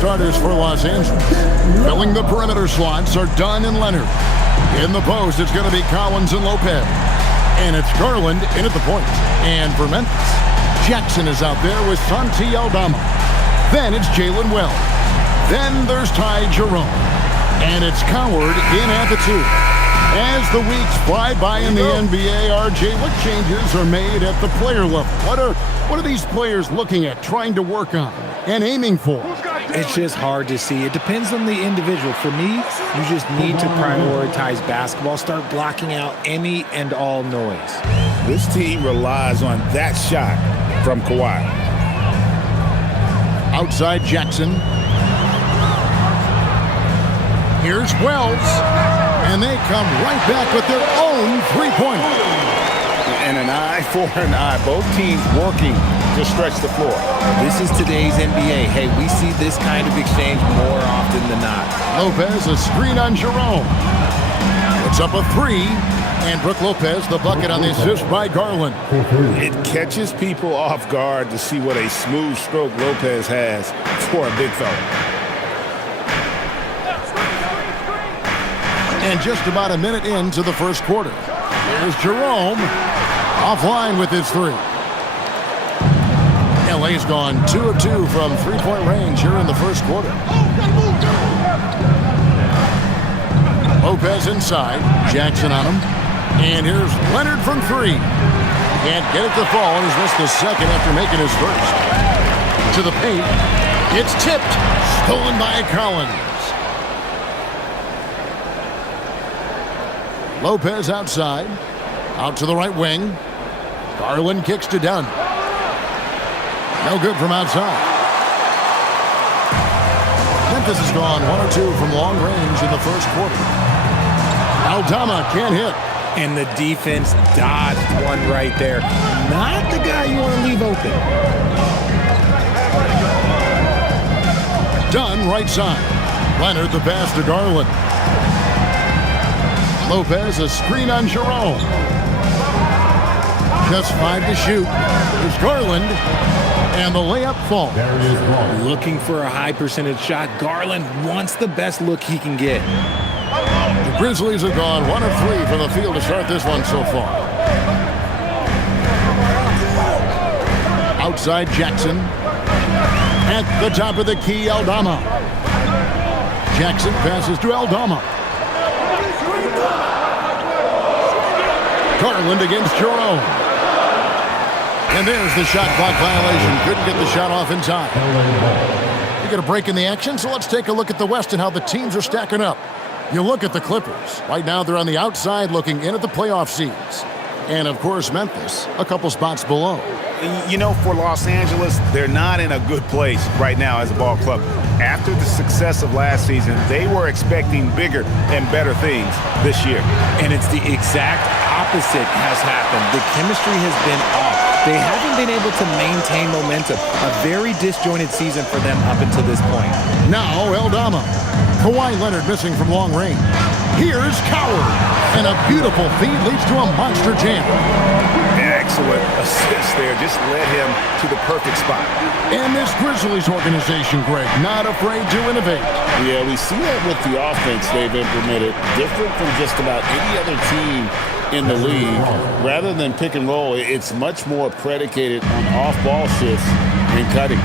starters for Los Angeles. Filling the perimeter slots are Dunn and Leonard. In the post, it's going to be Collins and Lopez. And it's Garland in at the point. And for Memphis, Jackson is out there with Santi Aldama. Then it's Jalen Wells. Then there's Ty Jerome. And it's Coward in at the 2. As the weeks fly by in the NBA, RJ, what changes are made at the player level? What are these players looking at, trying to work on, and aiming for? It's just hard to see. It depends on the individual. For me, you just need to prioritize basketball. Start blocking out any and all noise. This team relies on that shot from Kawhi. Outside Jackson. Here's Wells. And they come right back with their own three-pointer. And an eye for an eye. Both teams working to stretch the floor. This is today's NBA. Hey, we see this kind of exchange more often than not. Lopez, a screen on Jerome. It's up a 3. And Brook Lopez, the bucket on the assist by Garland. It catches people off guard to see what a smooth stroke Lopez has for a big fella. And just about a minute into the first quarter. Here's Jerome. Offline with his 3. LA's gone 2 of 2 from three-point range here in the first quarter. Lopez inside. Jackson on him. And here's Leonard from 3. Can't get it to fall and has missed the second after making his first. To the paint. It's tipped. Stolen by Collins. Lopez outside. Out to the right wing. Garland kicks to Dunn. No good from outside. Memphis has gone 1 or 2 from long range in the first quarter. Aldama can't hit. And the defense dodged one right there. Not the guy you want to leave open. Dunn right side. Leonard the pass to Garland. Lopez a screen on Jerome. Just 5 to shoot. There's Garland. And the layup falls. Looking for a high percentage shot. Garland wants the best look he can get. The Grizzlies have gone 1 of 3 from the field to start this one so far. Outside Jackson. At the top of the key, Aldama. Jackson passes to Aldama. Garland against Jerome. And there's the shot clock violation. Couldn't get the shot off in time. We get a break in the action, so let's take a look at the West and how the teams are stacking up. You look at the Clippers. Right now they're on the outside looking in at the playoff seeds. And, of course, Memphis, a couple spots below. You know, for Los Angeles, they're not in a good place right now as a ball club. After the success of last season, they were expecting bigger and better things this year. And it's the exact opposite has happened. The chemistry has been off. They haven't been able to maintain momentum. A very disjointed season for them up until this point. Now, Aldama. Kawhi Leonard missing from long range. Here's Coward. And a beautiful feed leads to a monster jam. Excellent assist there. Just led him to the perfect spot. And this Grizzlies organization, Greg, not afraid to innovate. Yeah, we see that with the offense they've implemented. Different from just about any other team in the league. Rather than pick and roll, it's much more predicated on off-ball shifts and cutting.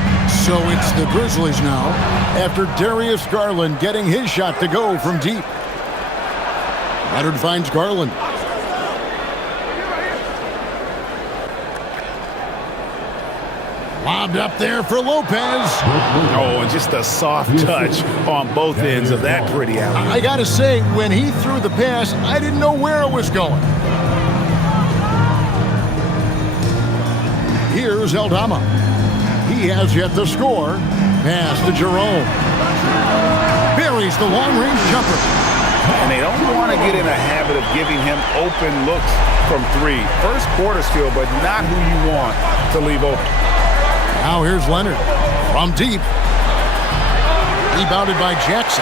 So it's the Grizzlies now, after Darius Garland getting his shot to go from deep. Leonard finds Garland. Lobbed up there for Lopez. Oh, and just a soft touch on both ends of that pretty alley. I gotta say, when he threw the pass, I didn't know where it was going. Here's Aldama. He has yet to score. Pass to Jerome. Buries the long-range jumper. And they don't want to get in a habit of giving him open looks from 3. First quarter skill, but not who you want to leave open. Now here's Leonard from deep. Rebounded by Jackson.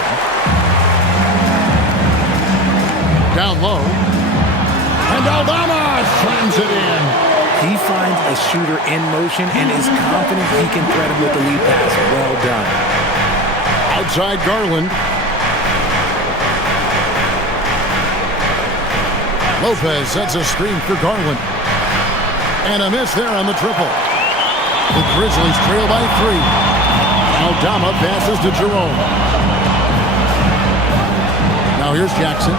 Down low. And Aldama slams it in. He finds a shooter in motion and is confident he can thread him with the lead pass. Well done. Outside Garland. Lopez sets a screen for Garland. And a miss there on the triple. The Grizzlies trail by 3. Aldama passes to Jerome. Now here's Jackson.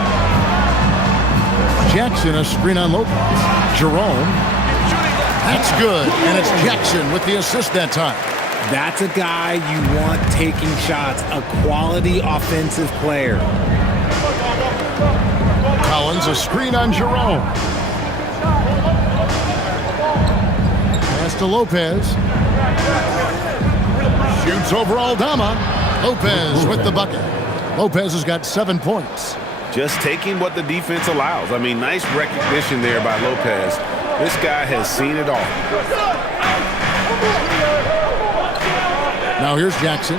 Jackson, a screen on Lopez. Jerome. That's good. And it's Jackson with the assist that time. That's a guy you want taking shots, a quality offensive player. Collins, a screen on Jerome. Pass to Lopez. Shoots over Aldama. Lopez with the bucket. Lopez has got 7 points. Just taking what the defense allows. I mean, nice recognition there by Lopez. This guy has seen it all. Now here's Jackson.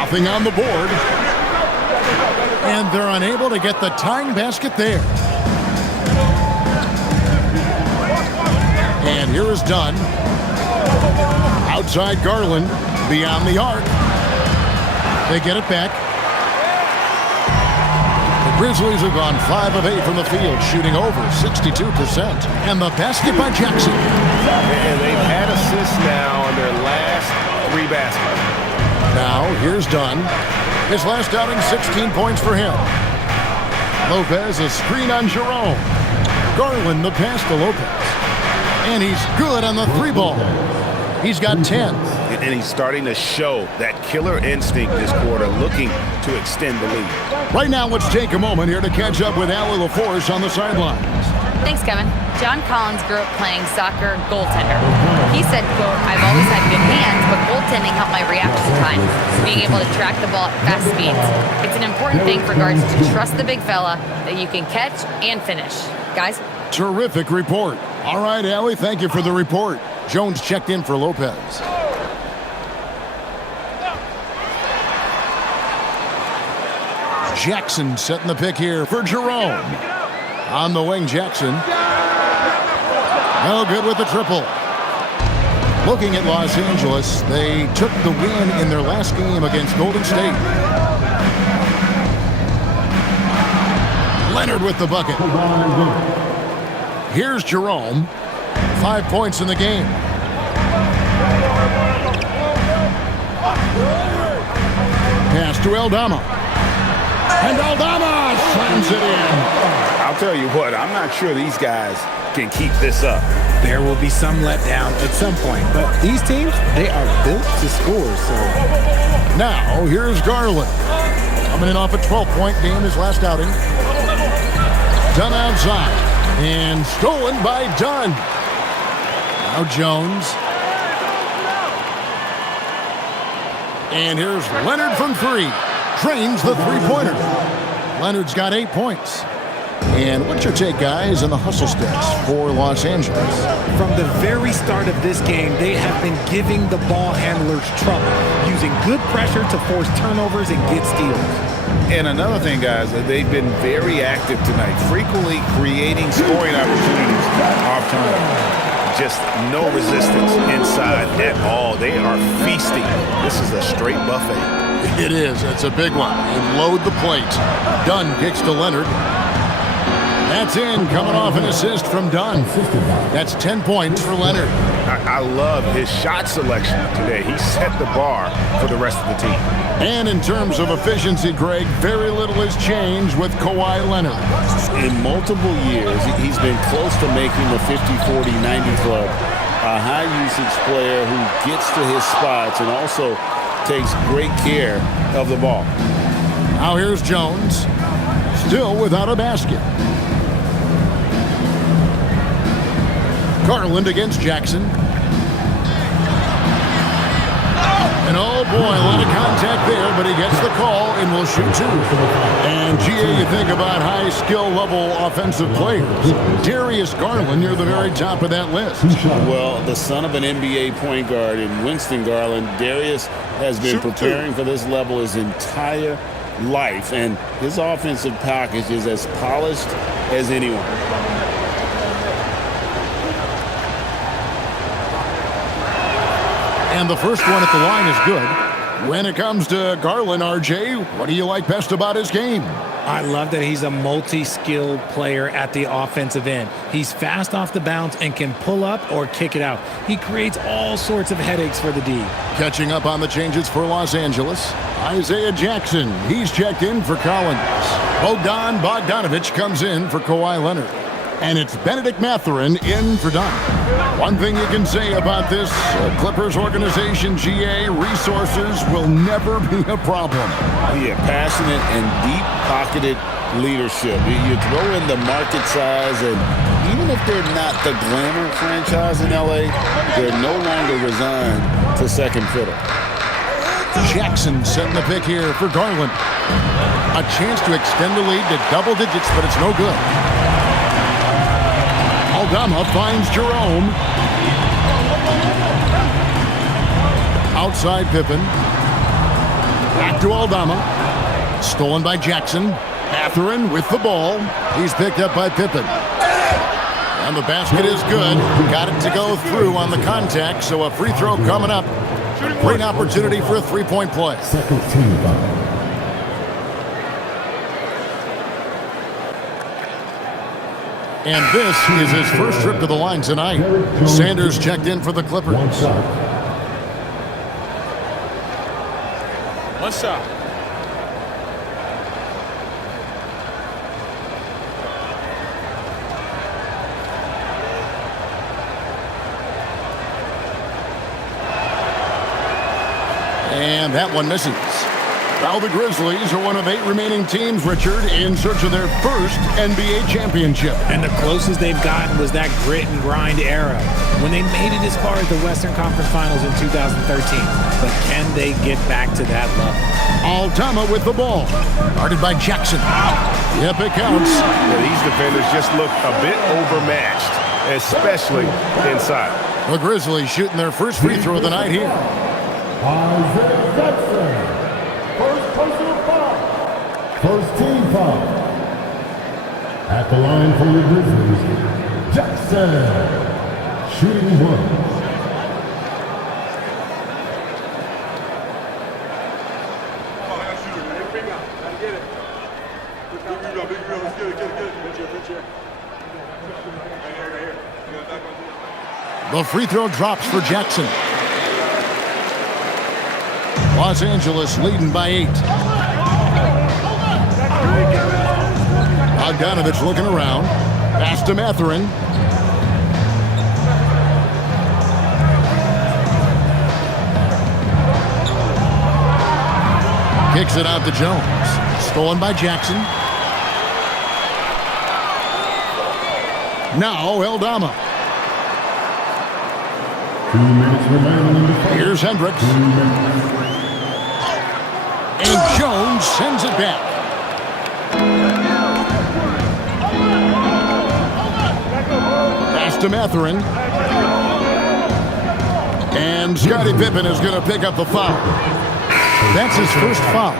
Nothing on the board. And they're unable to get the tying basket there. And here is Dunn. Outside Garland. Beyond the arc. They get it back. The Grizzlies have gone 5 of 8 from the field, shooting over 62%. And the basket by Jackson. And they've had assists now on their last 3 baskets. Now, here's Dunn. His last outing, 16 points for him. Lopez, a screen on Jerome. Garland, the pass to Lopez. And he's good on the 3-ball. He's got 10. And he's starting to show that killer instinct this quarter, looking to extend the lead. Right now, let's take a moment here to catch up with Allie LaForce on the sidelines. Thanks, Kevin. John Collins grew up playing soccer goaltender. He said, quote, "I've always had good hands, but goaltending helped my reaction time, being able to track the ball at fast speeds. It's an important thing for guards to trust the big fella that you can catch and finish." Guys? Terrific report. All right, Allie, thank you for the report. Jones checked in for Lopez. Jackson setting the pick here for Jerome. On the wing, Jackson. No good with the triple. Looking at Los Angeles, they took the win in their last game against Golden State. Leonard with the bucket. Here's Jerome. 5 points in the game. Pass to Aldama. And Aldama slams it in. I'll tell you what, I'm not sure these guys can keep this up. There will be some letdown at some point, but these teams, they are built to score, so. Now, here's Garland. Coming in off a 12-point game his last outing. Dunn outside. And stolen by Dunn. Now Jones. And here's Leonard from 3. Drains the 3-pointer. Leonard's got 8 points. And what's your take, guys, on the hustle stats for Los Angeles? From the very start of this game, they have been giving the ball handlers trouble, using good pressure to force turnovers and get steals. And another thing, guys, they've been very active tonight, frequently creating scoring opportunities off turnover. Just no resistance inside at all. They are feasting. This is a straight buffet. It is. It's a big one. And load the plate. Dunn kicks to Leonard. That's in, coming off an assist from Dunn. That's 10 points for Leonard. I love his shot selection today. He set the bar for the rest of the team. And in terms of efficiency, Greg, very little has changed with Kawhi Leonard. In multiple years, he's been close to making the 50-40-90 club. A high-usage player who gets to his spots and also takes great care of the ball. Now here's Jones, still without a basket. Garland against Jackson. And oh boy, a lot of contact there, but he gets the call and will shoot 2. And GA, you think about high skill level offensive players. Darius Garland near the very top of that list. Well, the son of an NBA point guard in Winston Garland, Darius has been preparing for this level his entire life, and his offensive package is as polished as anyone. And the first one at the line is good. When it comes to Garland, RJ, what do you like best about his game? I love that he's a multi-skilled player at the offensive end. He's fast off the bounce and can pull up or kick it out. He creates all sorts of headaches for the D. Catching up on the changes for Los Angeles, Isaiah Jackson. He's checked in for Collins. Bogdan Bogdanović comes in for Kawhi Leonard. And it's Benedict Mathurin in for Dunn. One thing you can say about this Clippers organization, GA, resources will never be a problem. Yeah, passionate and deep-pocketed leadership. You throw in the market size, and even if they're not the glamour franchise in LA, they're no longer resigned to second fiddle. Jackson setting the pick here for Garland. A chance to extend the lead to double digits, but it's no good. Aldama finds Jerome. Outside Pippen. Back to Aldama. Stolen by Jackson. Mathurin with the ball. He's picked up by Pippen. And the basket is good. Got it to go through on the contact, so a free throw coming up. Great opportunity for a three-point play. Second team foul. And this is his first trip to the line tonight. Sanders checked in for the Clippers. One shot. One shot. And that one misses. Now the Grizzlies are one of 8 remaining teams, Richard, in search of their first NBA championship. And the closest they've gotten was that grit and grind era when they made it as far as the Western Conference Finals in 2013. But can they get back to that level? Aldama with the ball. Guarded by Jackson. Yep, it counts. Yeah, these defenders just look a bit overmatched, especially inside. The Grizzlies shooting their first free throw of the night here. Isaiah Jackson. First personal foul. First team foul. At the line for the Grizzlies, Jackson. Shooting one. The free throw drops for Jackson. Los Angeles leading by 8. Bogdanović looking around. Pass to Mathurin. Kicks it out to Jones. Stolen by Jackson. Now Aldama. 2 minutes remaining in the fight. Here's Hendricks. And Jones sends it back. Pass to Mathurin. And Scottie Pippen is going to pick up the foul. That's his first foul.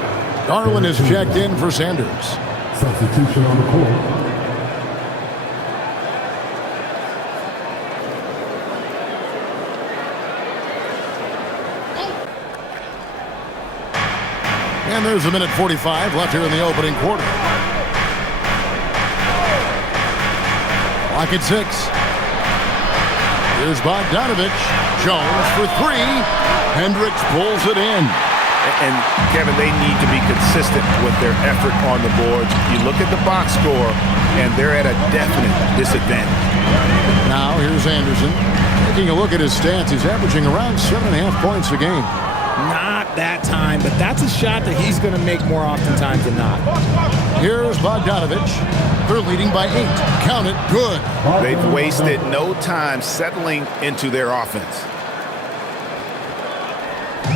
Garland is checked in for Sanders. Substitution on the court. And there's a minute 45 left here in the opening quarter. Clock at 6. Here's Bogdanović. Jones for 3. Hendricks pulls it in. And, Kevin, they need to be consistent with their effort on the boards. You look at the box score, and they're at a definite disadvantage. Now, here's Anderson. Taking a look at his stats, he's averaging around 7.5 points a game. Not that time, but that's a shot that he's going to make more oftentimes than not. Here's Bogdanović. They're leading by 8. Count it. Good. They've wasted no time settling into their offense.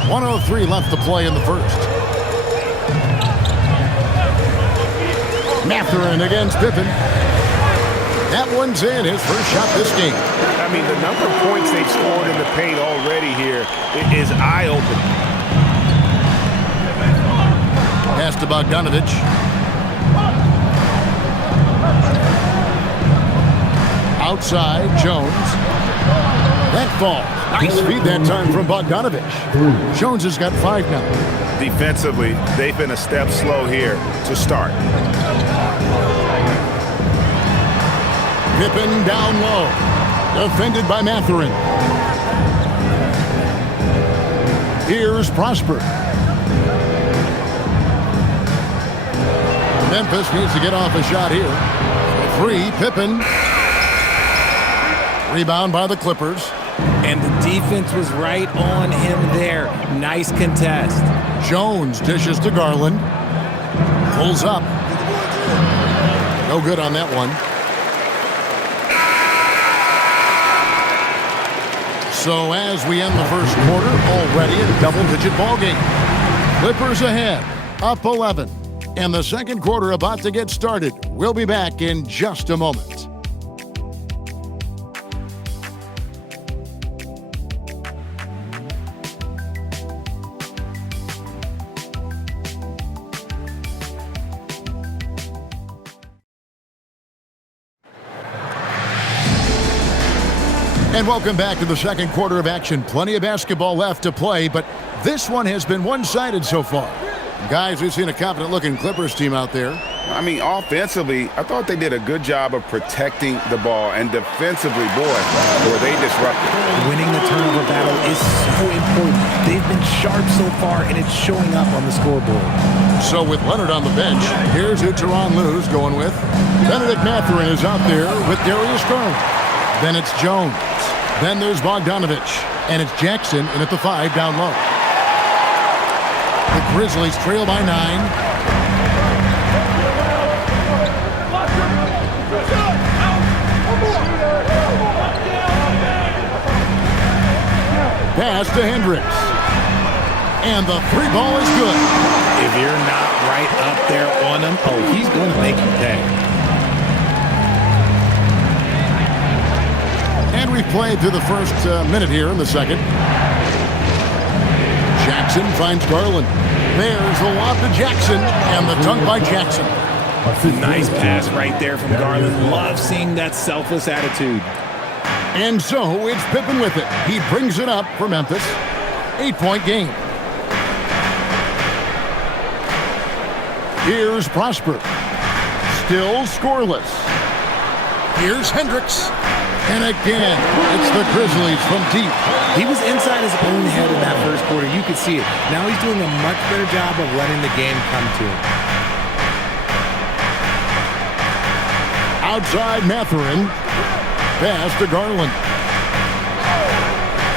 1:03 left to play in the first. Mathurin against Pippen. That one's in, his first shot this game. I mean, the number of points they've scored in the paint already here is eye-opening. Pass to Bogdanović. Outside, Jones. That falls. Nice feed that time from Bogdanovich. Jones has got 5 now. Defensively, they've been a step slow here to start. Pippen down low. Defended by Mathurin. Here's Prosper. Memphis needs to get off a shot here. 3, Pippen. Rebound by the Clippers. And the defense was right on him there. Nice contest. Jones dishes to Garland. Pulls up. No good on that one. So as we end the first quarter, already a double-digit ball game. Clippers ahead, up 11. And the second quarter about to get started. We'll be back in just a moment. And welcome back to the second quarter of action. Plenty of basketball left to play, but this one has been one-sided so far. Guys, we've seen a confident-looking Clippers team out there. I mean, offensively, I thought they did a good job of protecting the ball. And defensively, boy, were they disruptive. Winning the turnover battle is so important. They've been sharp so far, and it's showing up on the scoreboard. So with Leonard on the bench, here's who Tyronn Lue's going with. Benedict Mathurin is out there with Darius Garland. Then it's Jones. Then there's Bogdanovich. And it's Jackson in at the 5 down low. The Grizzlies trail by 9. Pass to Hendricks. And the 3 ball is good. If you're not right up there on him, oh, he's going to make you pay. And we've played through the first minute here in the second. Jackson finds Garland. There's the lob to Jackson, and the dunk by Jackson. Nice pass right there from Garland. Love seeing that selfless attitude. And so it's Pippen with it. He brings it up for Memphis. 8-point game. Here's Prosper. Still scoreless. Here's Hendricks. And again, it's the Grizzlies from deep. He was inside his own head in that first quarter. You could see it. Now he's doing a much better job of letting the game come to him. Outside Mathurin. Pass to Garland.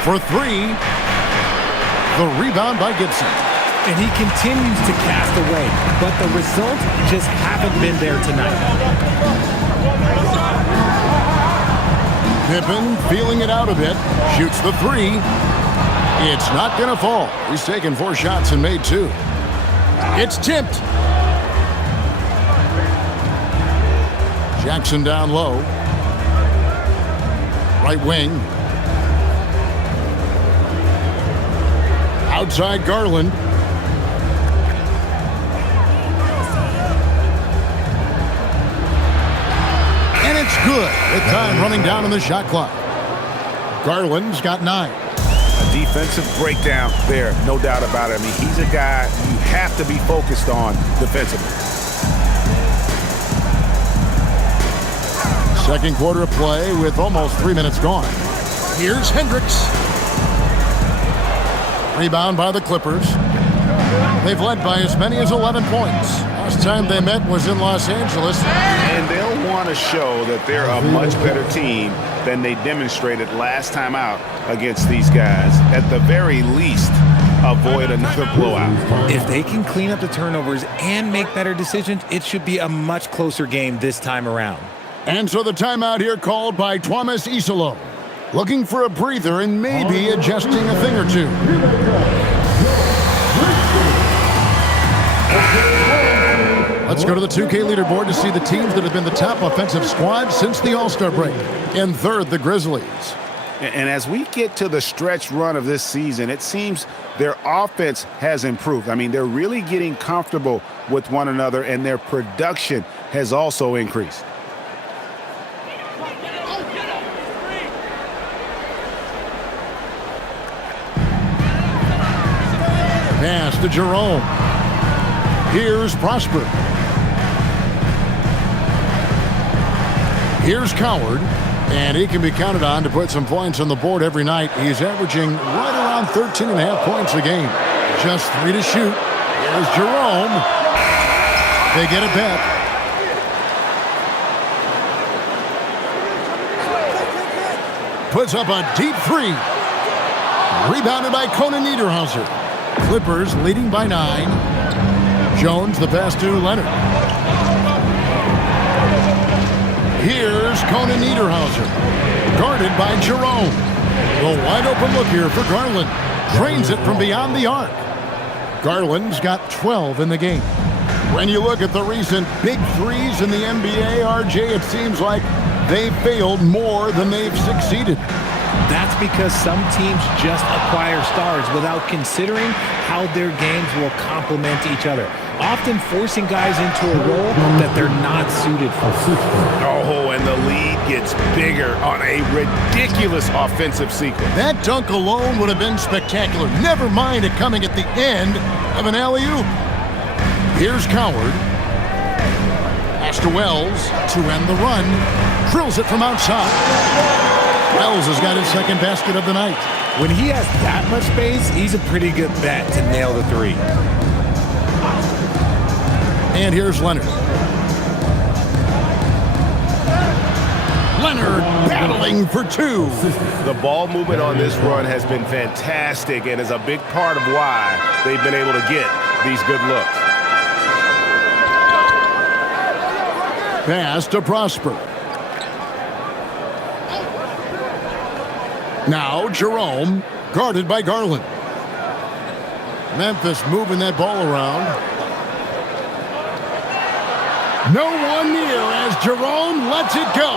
For 3. The rebound by Gibson. And he continues to cast away, but the results just haven't been there tonight. Pippen feeling it out a bit. Shoots the 3. It's not going to fall. He's taken 4 shots and made 2. It's tipped. Jackson down low. Right wing. Outside Garland. And it's good with time running down on the shot clock. Garland's got 9. A defensive breakdown there, no doubt about it. I mean, he's a guy you have to be focused on defensively. Second quarter of play with almost 3 minutes gone. Here's Hendricks. Rebound by the Clippers. They've led by as many as 11 points. Last time they met was in Los Angeles. And they'll want to show that they're a much better team than they demonstrated last time out against these guys. At the very least, avoid another blowout. If they can clean up the turnovers and make better decisions, it should be a much closer game this time around. And so the timeout here called by Thomas Isolo. Looking for a breather and maybe adjusting a thing or two. Let's go to the 2K leaderboard to see the teams that have been the top offensive squad since the All-Star break. In third, the Grizzlies. And as we get to the stretch run of this season, it seems their offense has improved. I mean, they're really getting comfortable with one another, and their production has also increased. Pass to Jerome. Here's Prosper. Here's Coward. And he can be counted on to put some points on the board every night. He's averaging right around 13.5 points a game. Just 3 to shoot. Here's Jerome. They get it back. Puts up a deep 3. Rebounded by Conan Niederhauser. Clippers leading by 9. Jones the pass to Leonard. Here's Conan Niederhauser. Guarded by Jerome. The wide open look here for Garland. Drains it from beyond the arc. Garland's got 12 in the game. When you look at the recent big threes in the NBA, RJ, it seems like they've failed more than they've succeeded. That's because some teams just acquire stars without considering how their games will complement each other, often forcing guys into a role that they're not suited for. Oh, and the lead gets bigger on a ridiculous offensive sequence. That dunk alone would have been spectacular. Never mind it coming at the end of an alley-oop. Here's Coward. Pass to Wells to end the run. Drills it from outside. Wells has got his second basket of the night. When he has that much space, he's a pretty good bet to nail the 3. And here's Leonard. Leonard battling for 2. The ball movement on this run has been fantastic and is a big part of why they've been able to get these good looks. Pass to Prosper. Now Jerome, guarded by Garland. Memphis moving that ball around. No one near as Jerome lets it go.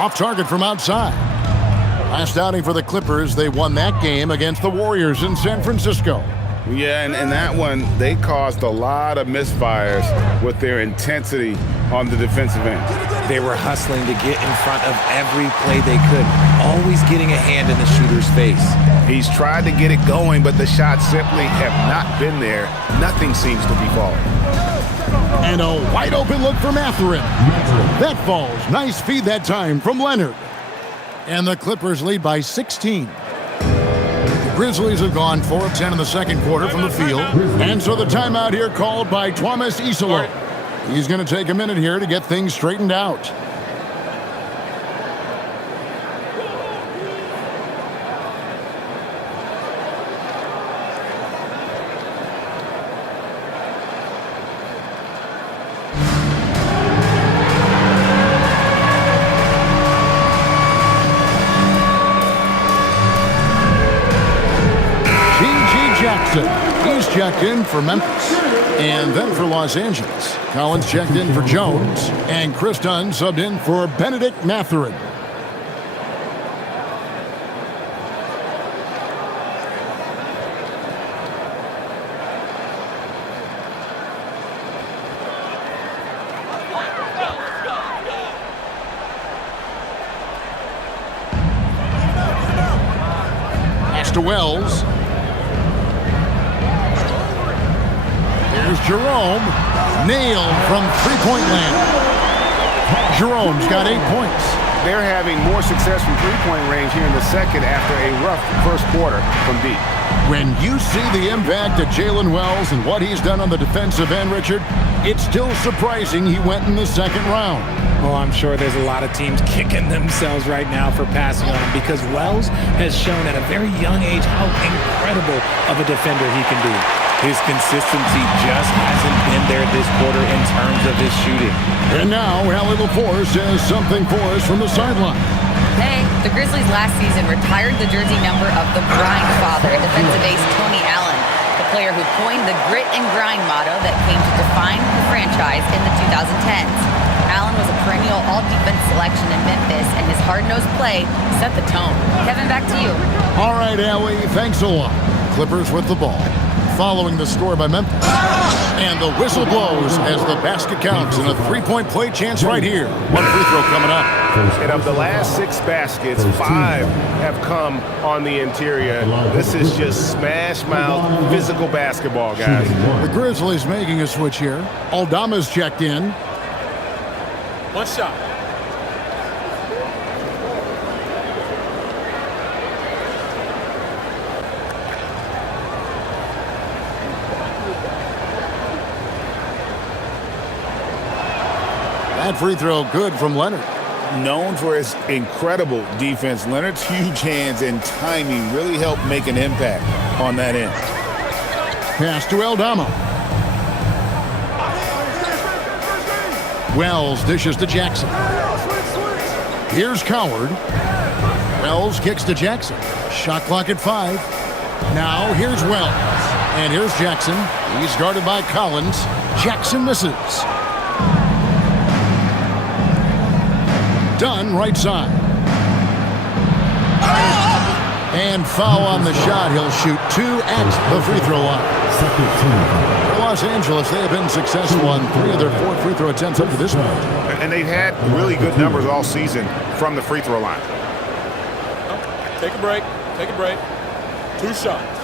Off target from outside. Last outing for the Clippers, they won that game against the Warriors in San Francisco. Yeah, and that one, they caused a lot of misfires with their intensity on the defensive end. They were hustling to get in front of every play they could, always getting a hand in the shooter's face. He's tried to get it going, but the shots simply have not been there. Nothing seems to be falling. And a wide open look for Mathurin. That falls. Nice feed that time from Leonard. And the Clippers lead by 16. The Grizzlies have gone 4 of 10 in the second quarter from the field. And so the timeout here called by Thomas Isolo. He's going to take a minute here to get things straightened out. He's checked in for Memphis. And then for Los Angeles, Collins checked in for Jones. And Chris Dunn subbed in for Benedict Mathurin. Pass to Wells. Here's Jerome. Nailed from three-point land. Jerome's got 8 points. They're having more success from three-point range here in the second after a rough first quarter from deep. When you see the impact of Jalen Wells and what he's done on the defensive end, Richard, it's still surprising he went in the second round. Oh, I'm sure there's a lot of teams kicking themselves right now for passing on him because Wells has shown at a very young age how incredible of a defender he can be. His consistency just hasn't been there this quarter in terms of his shooting. And now, Allie LaForce has something for us from the sideline. Hey, the Grizzlies last season retired the jersey number of the grind father, defensive ace Tony Allen, the player who coined the grit and grind motto that came to define the franchise in the 2010s. Allen was a perennial all-defense selection in Memphis, and his hard-nosed play set the tone. Kevin, back to you. All right, Allie, thanks a lot. Clippers with the ball. following the score by Memphis. And the whistle blows as the basket counts, and a three-point play chance right here. One free throw coming up. And of the last 6 baskets, 5 have come on the interior. This is just smash-mouth physical basketball, guys. The Grizzlies making a switch here. Aldama's checked in. One shot. That free throw good from Leonard. Known for his incredible defense, Leonard's huge hands and timing really help make an impact on that end. Pass to Aldama. Wells dishes to Jackson. Here's Coward. Wells kicks to Jackson. Shot clock at 5. Now here's Wells. And here's Jackson. He's guarded by Collins. Jackson misses. Dunn right side. And foul on the shot. He'll shoot 2 at the free throw line. For Los Angeles, they have been successful on 3 of their 4 free throw attempts up to this point. And they've had really good numbers all season from the free throw line. Take a break. Take a break. 2 shots.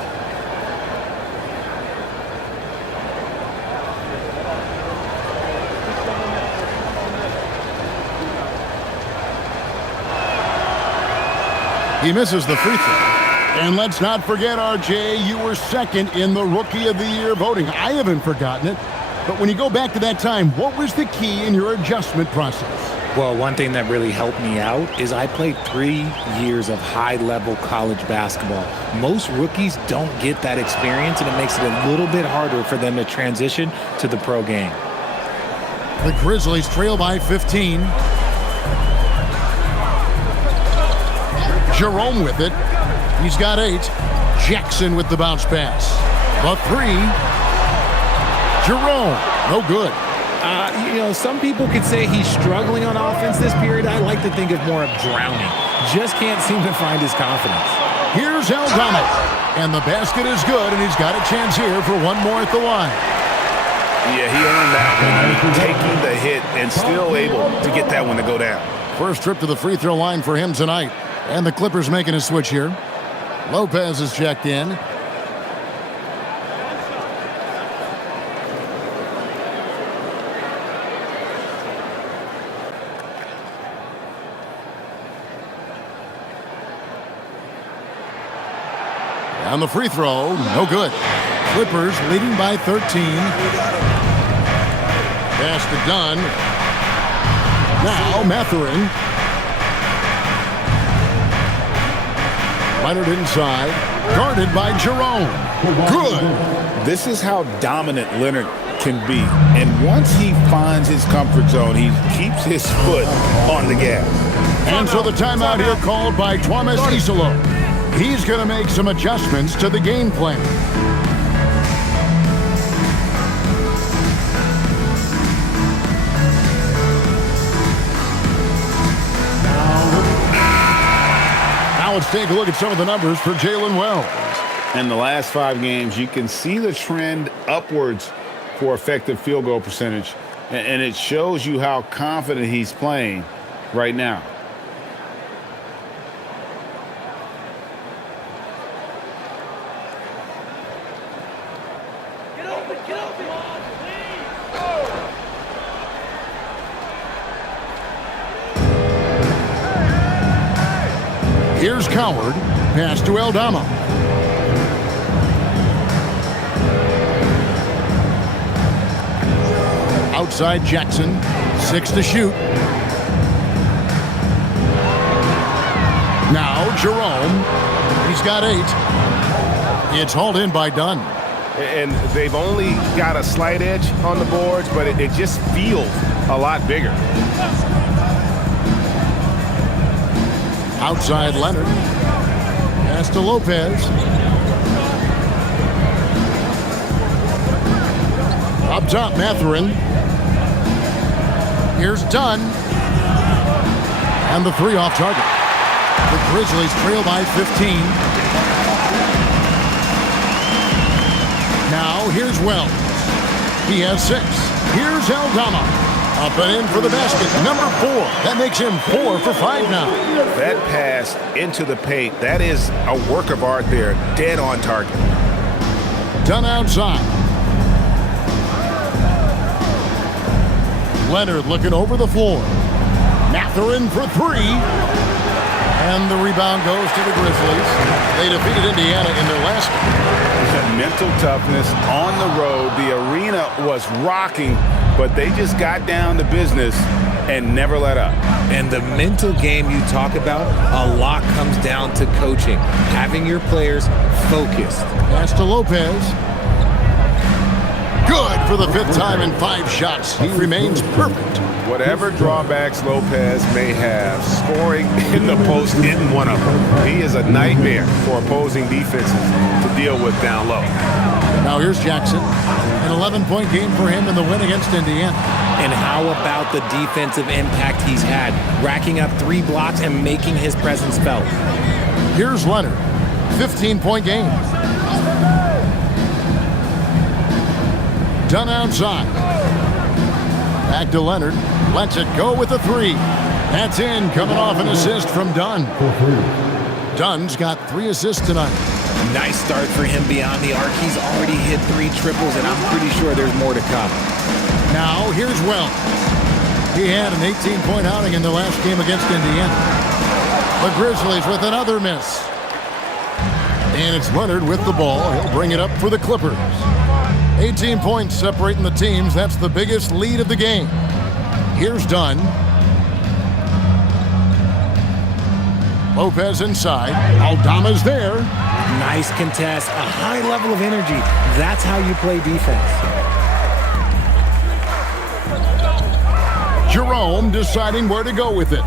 He misses the free throw. And let's not forget, RJ, you were second in the Rookie of the Year voting. I haven't forgotten it. But when you go back to that time, what was the key in your adjustment process? Well, one thing that really helped me out is I played 3 years of high-level college basketball. Most rookies don't get that experience, and it makes it a little bit harder for them to transition to the pro game. The Grizzlies trail by 15. Jerome with it. He's got 8. Jackson with the bounce pass. The 3. Jerome, no good. Some people could say he's struggling on offense this period. I like to think of more of drowning. Just can't seem to find his confidence. Here's Aldama. And the basket is good, and he's got a chance here for one more at the line. Yeah, he earned that one. Taking the hit and still able to get that one to go down. First trip to the free throw line for him tonight. And the Clippers making a switch here. Lopez is checked in. And the free throw, no good. Clippers leading by 13. Pass to Dunn. Now Mathurin. Leonard inside, guarded by Jerome. Good. This is how dominant Leonard can be. And once he finds his comfort zone, he keeps his foot on the gas. And so the timeout here called by Thomas Isolo. He's going to make some adjustments to the game plan. Let's take a look at some of the numbers for Jalen Wells. In the last 5 games, you can see the trend upwards for effective field goal percentage, and it shows you how confident he's playing right now. Here's Coward. Pass to Aldama. Outside Jackson. 6 to shoot. Now Jerome. He's got 8. It's hauled in by Dunn. And they've only got a slight edge on the boards, but it just feels a lot bigger. Outside Leonard. Pass to Lopez. Up top, Mathurin. Here's Dunn. And the 3 off target. The Grizzlies trail by 15. Now here's Wells. He has 6. Here's Aldama. Up and in for the basket. Number 4. That makes him 4 for 5 now. That pass into the paint, that is a work of art there. Dead on target. Done outside. Leonard looking over the floor. Mathurin for 3. And the rebound goes to the Grizzlies. They defeated Indiana in their last game. Mental toughness on the road. The arena was rocking, but they just got down to business and never let up. And the mental game you talk about, a lot comes down to coaching. Having your players focused. Pass to Lopez. Good for the 5th time in 5 shots. He remains perfect. Whatever drawbacks Lopez may have, scoring in the post isn't one of them. He is a nightmare for opposing defenses to deal with down low. Now here's Jackson. An 11-point game for him in the win against Indiana. And how about the defensive impact he's had, racking up 3 blocks and making his presence felt. Here's Leonard. 15-point game. Done outside. Back to Leonard. Lets it go with a 3. That's in, coming off an assist from Dunn. Dunn's got 3 assists tonight. Nice start for him beyond the arc. He's already hit 3 triples, and I'm pretty sure there's more to come. Now here's Wells. He had an 18-point outing in the last game against Indiana. The Grizzlies with another miss. And it's Leonard with the ball. He'll bring it up for the Clippers. 18 points separating the teams. That's the biggest lead of the game. Here's Dunn. Lopez inside. Aldama's there. Nice contest. A high level of energy. That's how you play defense. Jerome deciding where to go with it.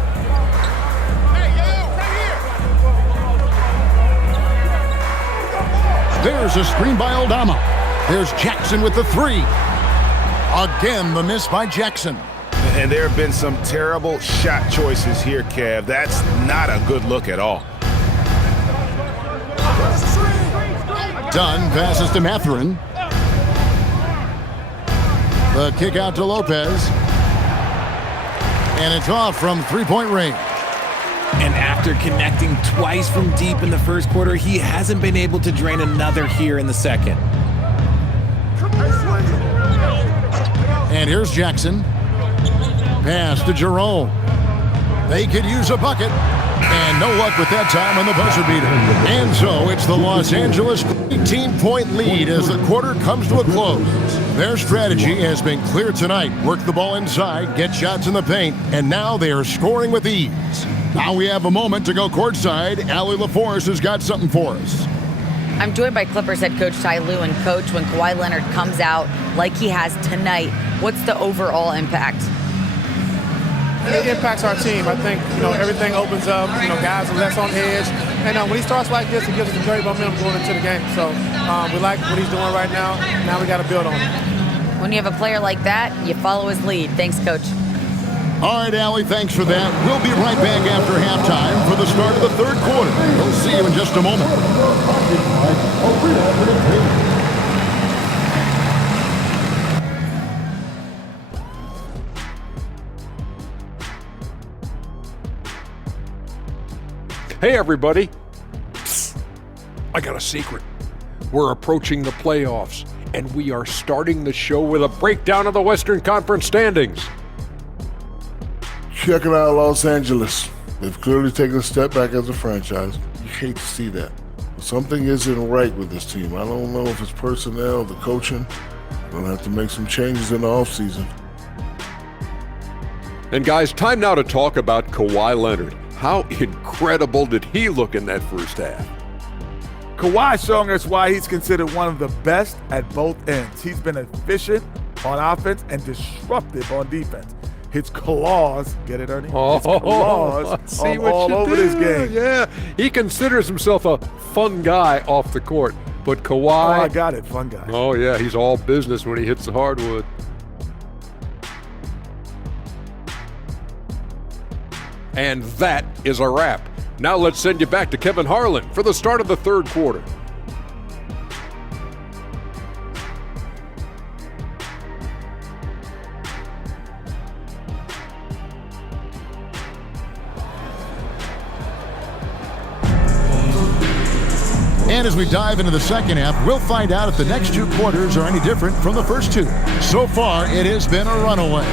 There's a screen by Aldama. There's Jackson with the 3. Again, the miss by Jackson. And there have been some terrible shot choices here, Kev. That's not a good look at all. Dunn passes to Mathurin. The kick out to Lopez. And it's off from 3-point range. And after connecting twice from deep in the first quarter, he hasn't been able to drain another here in the second. And here's Jackson. Pass to Jerome. They could use a bucket. And no luck with that time on the buzzer beater. And so it's the Los Angeles 18-point lead as the quarter comes to a close. Their strategy has been clear tonight. Work the ball inside, get shots in the paint, and now they are scoring with ease. Now we have a moment to go courtside. Allie LaForce has got something for us. I'm joined by Clippers head coach Ty Lue. And coach, when Kawhi Leonard comes out like he has tonight, what's the overall impact? It impacts our team. I think, everything opens up. Guys are less on edge. And when he starts like this, it gives us a great momentum going into the game. So we like what he's doing right now. Now we got to build on it. When you have a player like that, you follow his lead. Thanks, coach. All right, Allie, thanks for that. We'll be right back after halftime for the start of the third quarter. We'll see you in just a moment. Hey, everybody. Psst. I got a secret. We're approaching the playoffs, and we are starting the show with a breakdown of the Western Conference standings. Check it out, Los Angeles. They've clearly taken a step back as a franchise. You hate to see that. But something isn't right with this team. I don't know if it's personnel, the coaching. Gonna have to make some changes in the offseason. And guys, time now to talk about Kawhi Leonard. How incredible did he look in that first half? Kawhi showing us why he's considered one of the best at both ends. He's been efficient on offense and disruptive on defense. His claws, get it, Ernie? His claws are all over this game. Yeah, he considers himself a fun guy off the court. But Kawhi... Oh, I got it, fun guy. Oh, yeah, he's all business when he hits the hardwood. And that is a wrap. Now let's send you back to Kevin Harlan for the start of the third quarter. And as we dive into the second half, we'll find out if the next two quarters are any different from the first two. So far, it has been a runaway.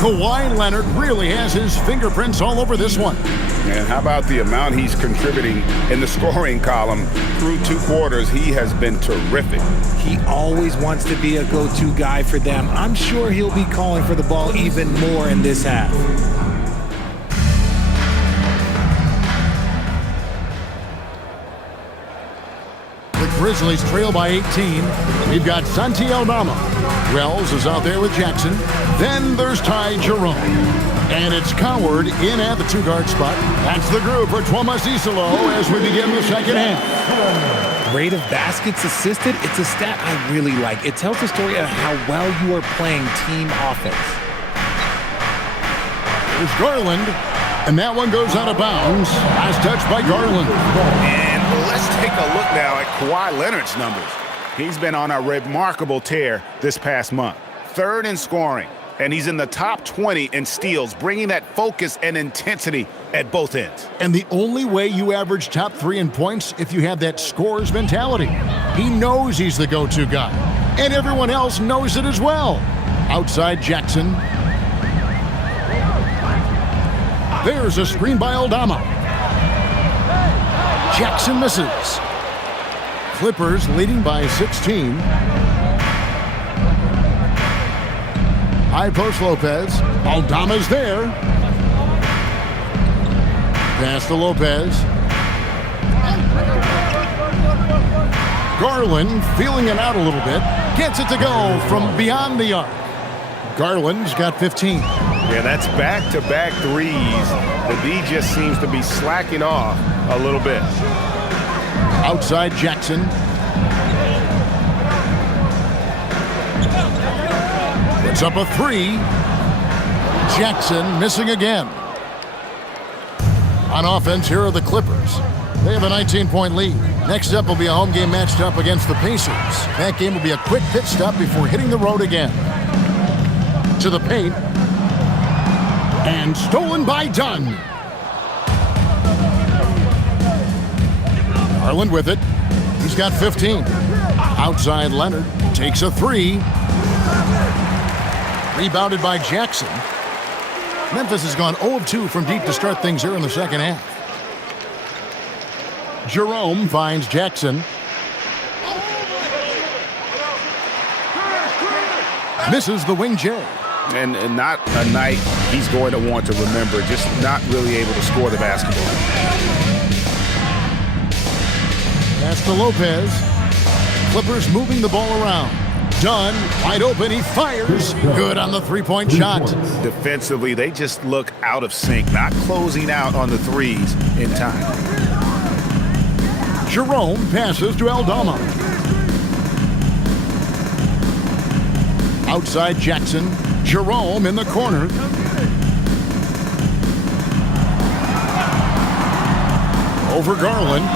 Kawhi Leonard really has his fingerprints all over this one. And how about the amount he's contributing in the scoring column through two quarters? He has been terrific. He always wants to be a go-to guy for them. I'm sure he'll be calling for the ball even more in this half. Grizzlies trail by 18. We've got Santi Aldama. Wells is out there with Jackson. Then there's Ty Jerome. And it's Coward in at the two-guard spot. That's the group for Tuomas Isolo as we begin the second half. Rate of baskets assisted, it's a stat I really like. It tells the story of how well you are playing team offense. There's Garland. And that one goes out of bounds. Last touch by Garland. And let's take a look now at Kawhi Leonard's numbers. He's been on a remarkable tear this past month. Third in scoring, and he's in the top 20 in steals, bringing that focus and intensity at both ends. And the only way you average top 3 in points if you have that scorer's mentality. He knows he's the go-to guy, and everyone else knows it as well. Outside Jackson. There's a screen by Aldama. Jackson misses. Clippers leading by 16. High post Lopez. Aldama's there. Pass to Lopez. Garland feeling it out a little bit. Gets it to go from beyond the arc. Garland's got 15. Yeah, that's back-to-back threes. The D just seems to be slacking off a little bit. Outside Jackson. Puts up a 3. Jackson missing again. On offense, here are the Clippers. They have a 19-point lead. Next up will be a home game matched up against the Pacers. That game will be a quick pit stop before hitting the road again. To the paint. And stolen by Dunn. Garland with it. He's got 15. Outside Leonard. Takes a 3. Rebounded by Jackson. Memphis has gone 0 of 2 from deep to start things here in the second half. Jerome finds Jackson. Misses the wing J. And not a night he's going to want to remember, just not really able to score the basketball. Pass to Lopez. Clippers moving the ball around. Dunn, wide open, he fires. Good on the three-point shot. Defensively, they just look out of sync, not closing out on the threes in time. Jerome passes to Aldama. Outside Jackson. Jerome in the corner. Over Garland.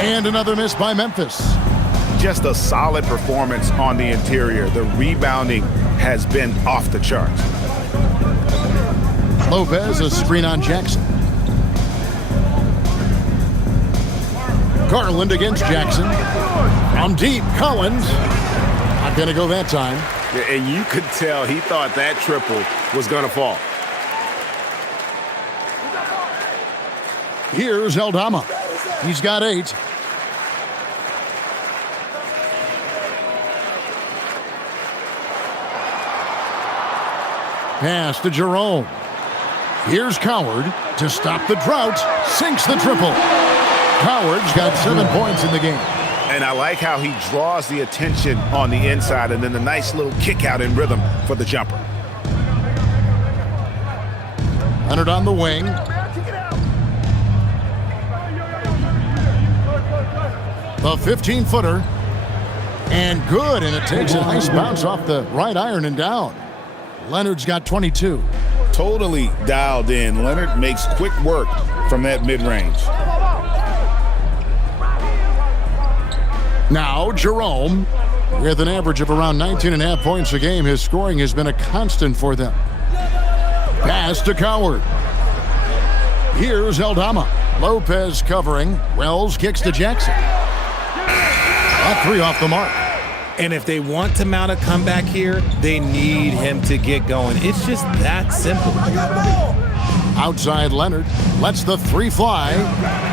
And another miss by Memphis. Just a solid performance on the interior. The rebounding has been off the charts. Lopez, a screen on Jackson. Garland against Jackson. From deep, Collins. Not going to go that time. Yeah, and you could tell he thought that triple was going to fall. Here's Aldama. He's got 8. Pass to Jerome. Here's Coward to stop the drought. Sinks the triple. Coward's got 7 points in the game. And I like how he draws the attention on the inside and then the nice little kick out in rhythm for the jumper. Leonard on the wing. The 15-footer. And good, and it takes a nice bounce off the right iron and down. Leonard's got 22. Totally dialed in. Leonard makes quick work from that mid-range. Now Jerome, with an average of around 19.5 points a game, his scoring has been a constant for them. Pass to Coward. Here's Aldama. Lopez covering. Wells kicks to Jackson. That three off the mark. And if they want to mount a comeback here, they need him to get going. It's just that simple. Outside Leonard lets the three fly.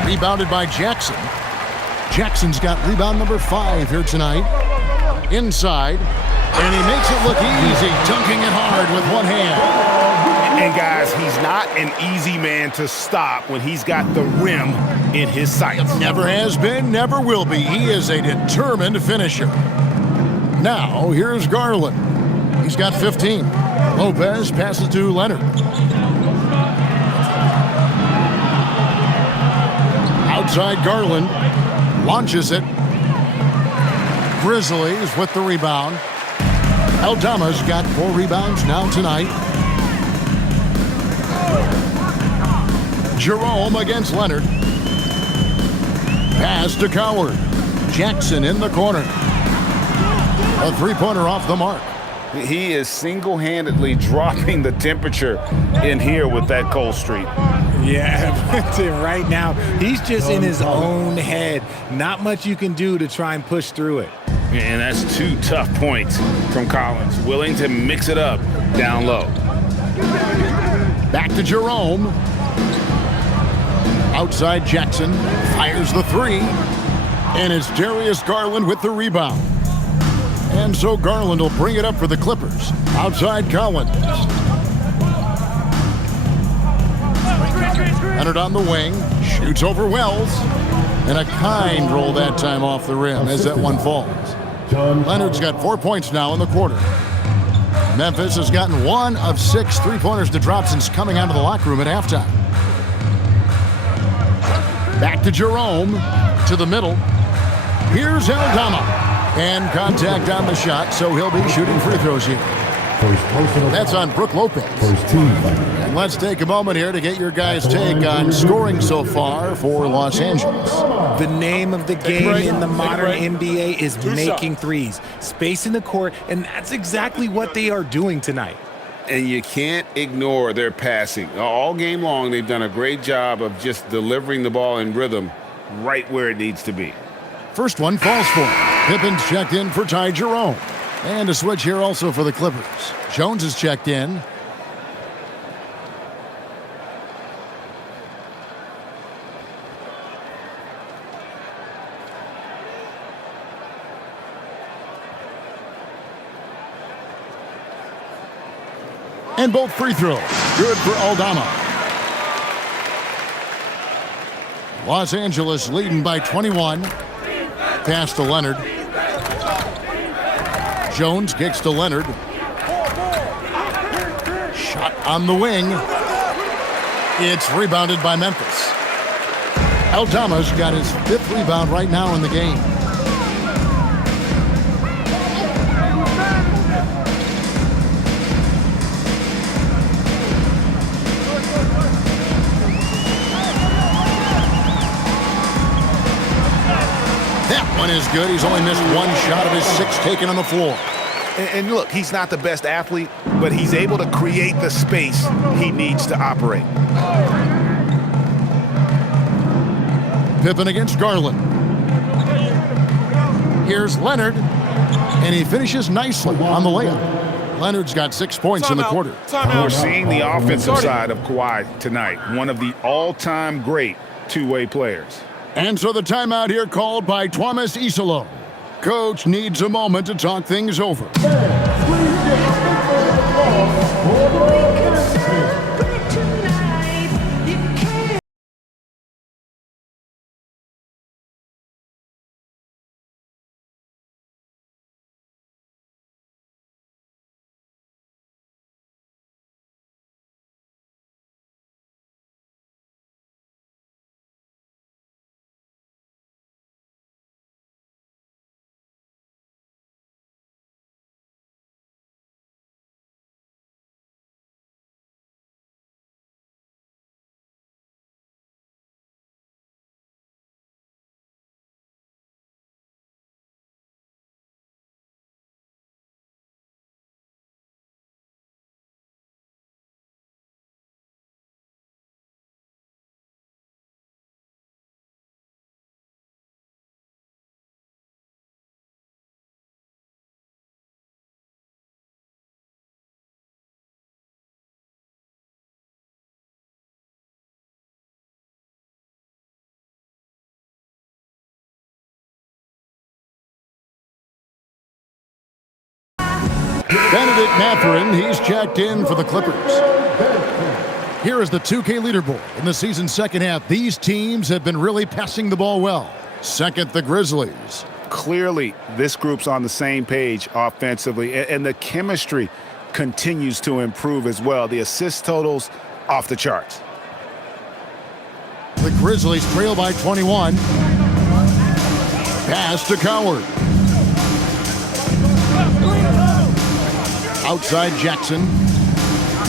Rebounded by Jackson. Jackson's got rebound number 5 here tonight. Inside. And he makes it look easy, dunking it hard with one hand. And guys, he's not an easy man to stop when he's got the rim in his sights. Never has been, never will be. He is a determined finisher. Now, here's Garland. He's got 15. Lopez passes to Leonard. Outside Garland. Launches it. Grizzlies with the rebound. Aldama's got 4 rebounds now tonight. Jerome against Leonard. Pass to Coward. Jackson in the corner. A three-pointer off the mark. He is single-handedly dropping the temperature in here with that cold streak. Yeah, right now, he's just in his own head. Not much you can do to try and push through it. And that's 2 tough points from Collins, willing to mix it up down low. Back to Jerome. Outside Jackson. Fires the 3. And it's Darius Garland with the rebound. And so Garland will bring it up for the Clippers. Outside Collins. Leonard on the wing. Shoots over Wells. And a kind roll that time off the rim as that one falls. Leonard's got 4 points now in the quarter. Memphis has gotten 1 of 6 three-pointers to drop since coming out of the locker room at halftime. Back to Jerome. To the middle. Here's Aldama. And contact on the shot, so he'll be shooting free throws here. That's on Brook Lopez. And let's take a moment here to get your guys' take on scoring so far for Los Angeles. The name of the game in the modern NBA is making threes, spacing the court, and that's exactly what they are doing tonight. And you can't ignore their passing. All game long, they've done a great job of just delivering the ball in rhythm right where it needs to be. First one falls for him. Pippen's checked in for Ty Jerome. And a switch here also for the Clippers. Jones is checked in. And both free throws. Good for Aldama. Los Angeles leading by 21. Pass to Leonard. Jones kicks to Leonard. Shot on the wing. It's rebounded by Memphis. Aldama's got his 5th rebound right now in the game. That one is good. He's only missed 1 shot of his 6 taken on the floor. And look, he's not the best athlete, but he's able to create the space he needs to operate. Pippen against Garland. Here's Leonard, and he finishes nicely on the layup. Leonard's got 6 points in the quarter. We're seeing the offensive side of Kawhi tonight, one of the all-time great two-way players. And so the timeout here called by Thomas Isolo. Coach needs a moment to talk things over. Benedict Mathurin, he's checked in for the Clippers. Here is the 2K leaderboard. In the season's second half, these teams have been really passing the ball well. Second, the Grizzlies. Clearly, this group's on the same page offensively, and the chemistry continues to improve as well. The assist totals off the charts. The Grizzlies trail by 21. Pass to Coward. Outside Jackson.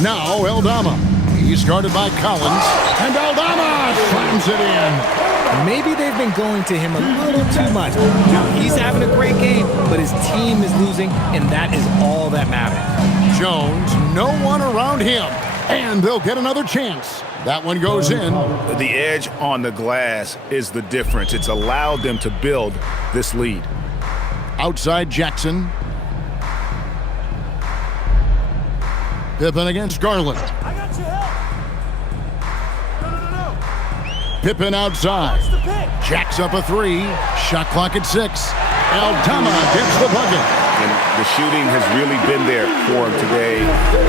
Now Eldama. He's guarded by Collins. And Eldama slams it in. Maybe they've been going to him a little too much. He's having a great game, but his team is losing, and that is all that matters. Jones, no one around him. And they'll get another chance. That one goes in. The edge on the glass is the difference. It's allowed them to build this lead. Outside Jackson. Pippen against Garland. Pippen outside. Jacks up a three. Shot clock at 6. Eldama gets the bucket. And the shooting has really been there for him today,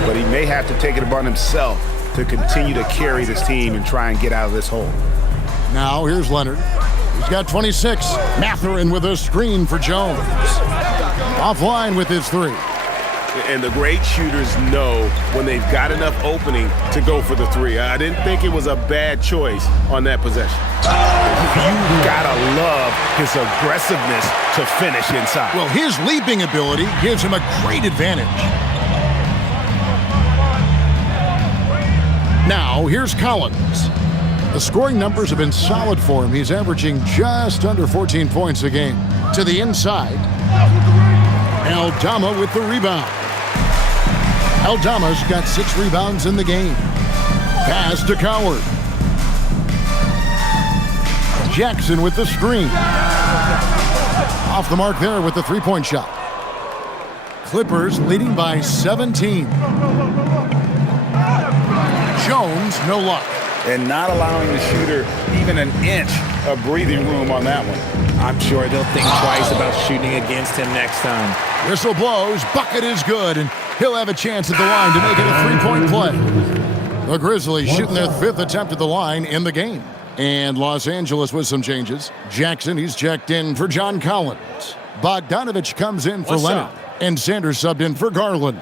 but he may have to take it upon himself to continue to carry this team and try and get out of this hole. Now here's Leonard. He's got 26. Mathurin with a screen for Jones. Offline with his three. And the great shooters know when they've got enough opening to go for the three. I didn't think it was a bad choice on that possession. You gotta love his aggressiveness to finish inside. Well, his leaping ability gives him a great advantage. Now, here's Collins. The scoring numbers have been solid for him. He's averaging just under 14 points a game. To the inside. Eldama with the rebound. Eldama's got 6 rebounds in the game. Pass to Coward. Jackson with the screen. Off the mark there with the three-point shot. Clippers leading by 17. Jones, no luck. And not allowing the shooter even an inch of breathing room on that one. I'm sure they'll think twice about shooting against him next time. Whistle blows, bucket is good, and he'll have a chance at the line to make it a three-point play. The Grizzlies shooting their 5th attempt at the line in the game. And Los Angeles with some changes. Jackson, he's checked in for John Collins. Bogdanovich comes in for Leonard. And Sanders subbed in for Garland.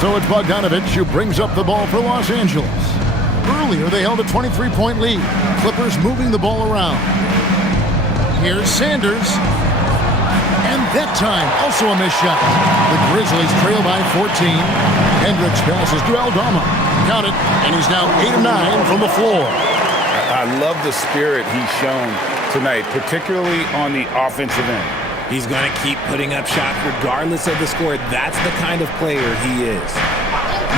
So it's Bogdanovich who brings up the ball for Los Angeles. Earlier, they held a 23-point lead. Clippers moving the ball around. Here's Sanders. And that time, also a missed shot. The Grizzlies trail by 14. Hendricks passes to Eldama. Count it, and he's now 8 of 9 from the floor. I love the spirit he's shown tonight, particularly on the offensive end. He's going to keep putting up shots regardless of the score. That's the kind of player he is.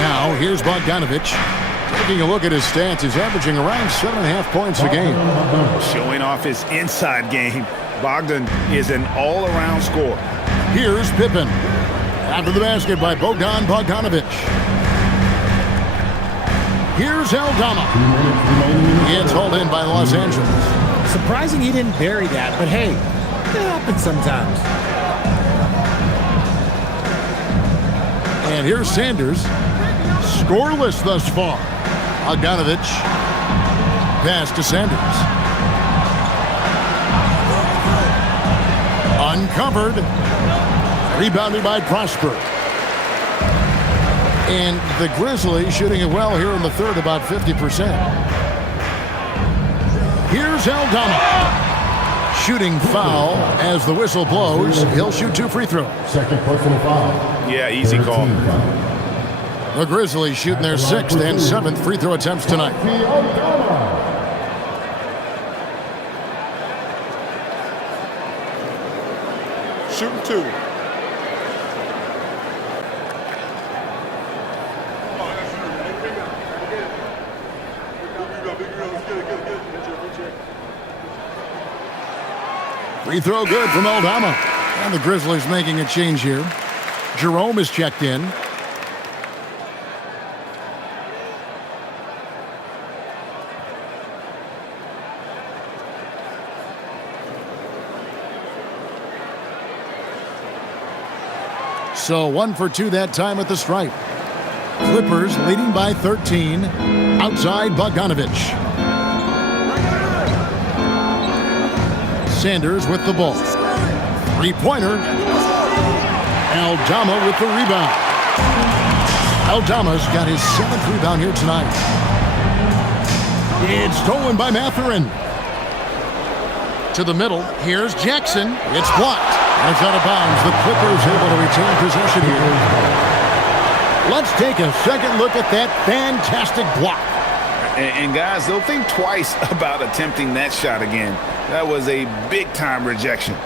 Now, here's Bogdanovich. Taking a look at his stats, he's averaging around 7.5 points a game. Showing off his inside game. Bogdan is an all-around scorer. Here's Pippen. After the basket by Bogdanovich. Here's Eldama. It's hauled in by Los Angeles. Surprising he didn't bury that, but hey, it happens sometimes. And here's Sanders. Scoreless thus far. Bogdanovich. Pass to Sanders. Uncovered. Rebounded by Prosper. And the Grizzlies shooting it well here in the third, about 50%. Here's Eldama. Shooting foul as the whistle blows. He'll shoot 2 free throws. Second personal foul. Yeah, easy call. The Grizzlies shooting their 6th and 7th free throw attempts tonight. Shooting 2. Free throw good from Eldama. And the Grizzlies making a change here. Jerome is checked in. So 1 for 2 that time at the stripe. Clippers leading by 13. Outside Bogdanovich. Sanders with the ball. Three-pointer. Aldama with the rebound. Aldama's got his 7th rebound here tonight. It's stolen by Mathurin. To the middle. Here's Jackson. It's blocked. And it's out of bounds. The Clippers able to retain possession here. Let's take a second look at that fantastic block. And guys, they'll think twice about attempting that shot again. That was a big-time rejection.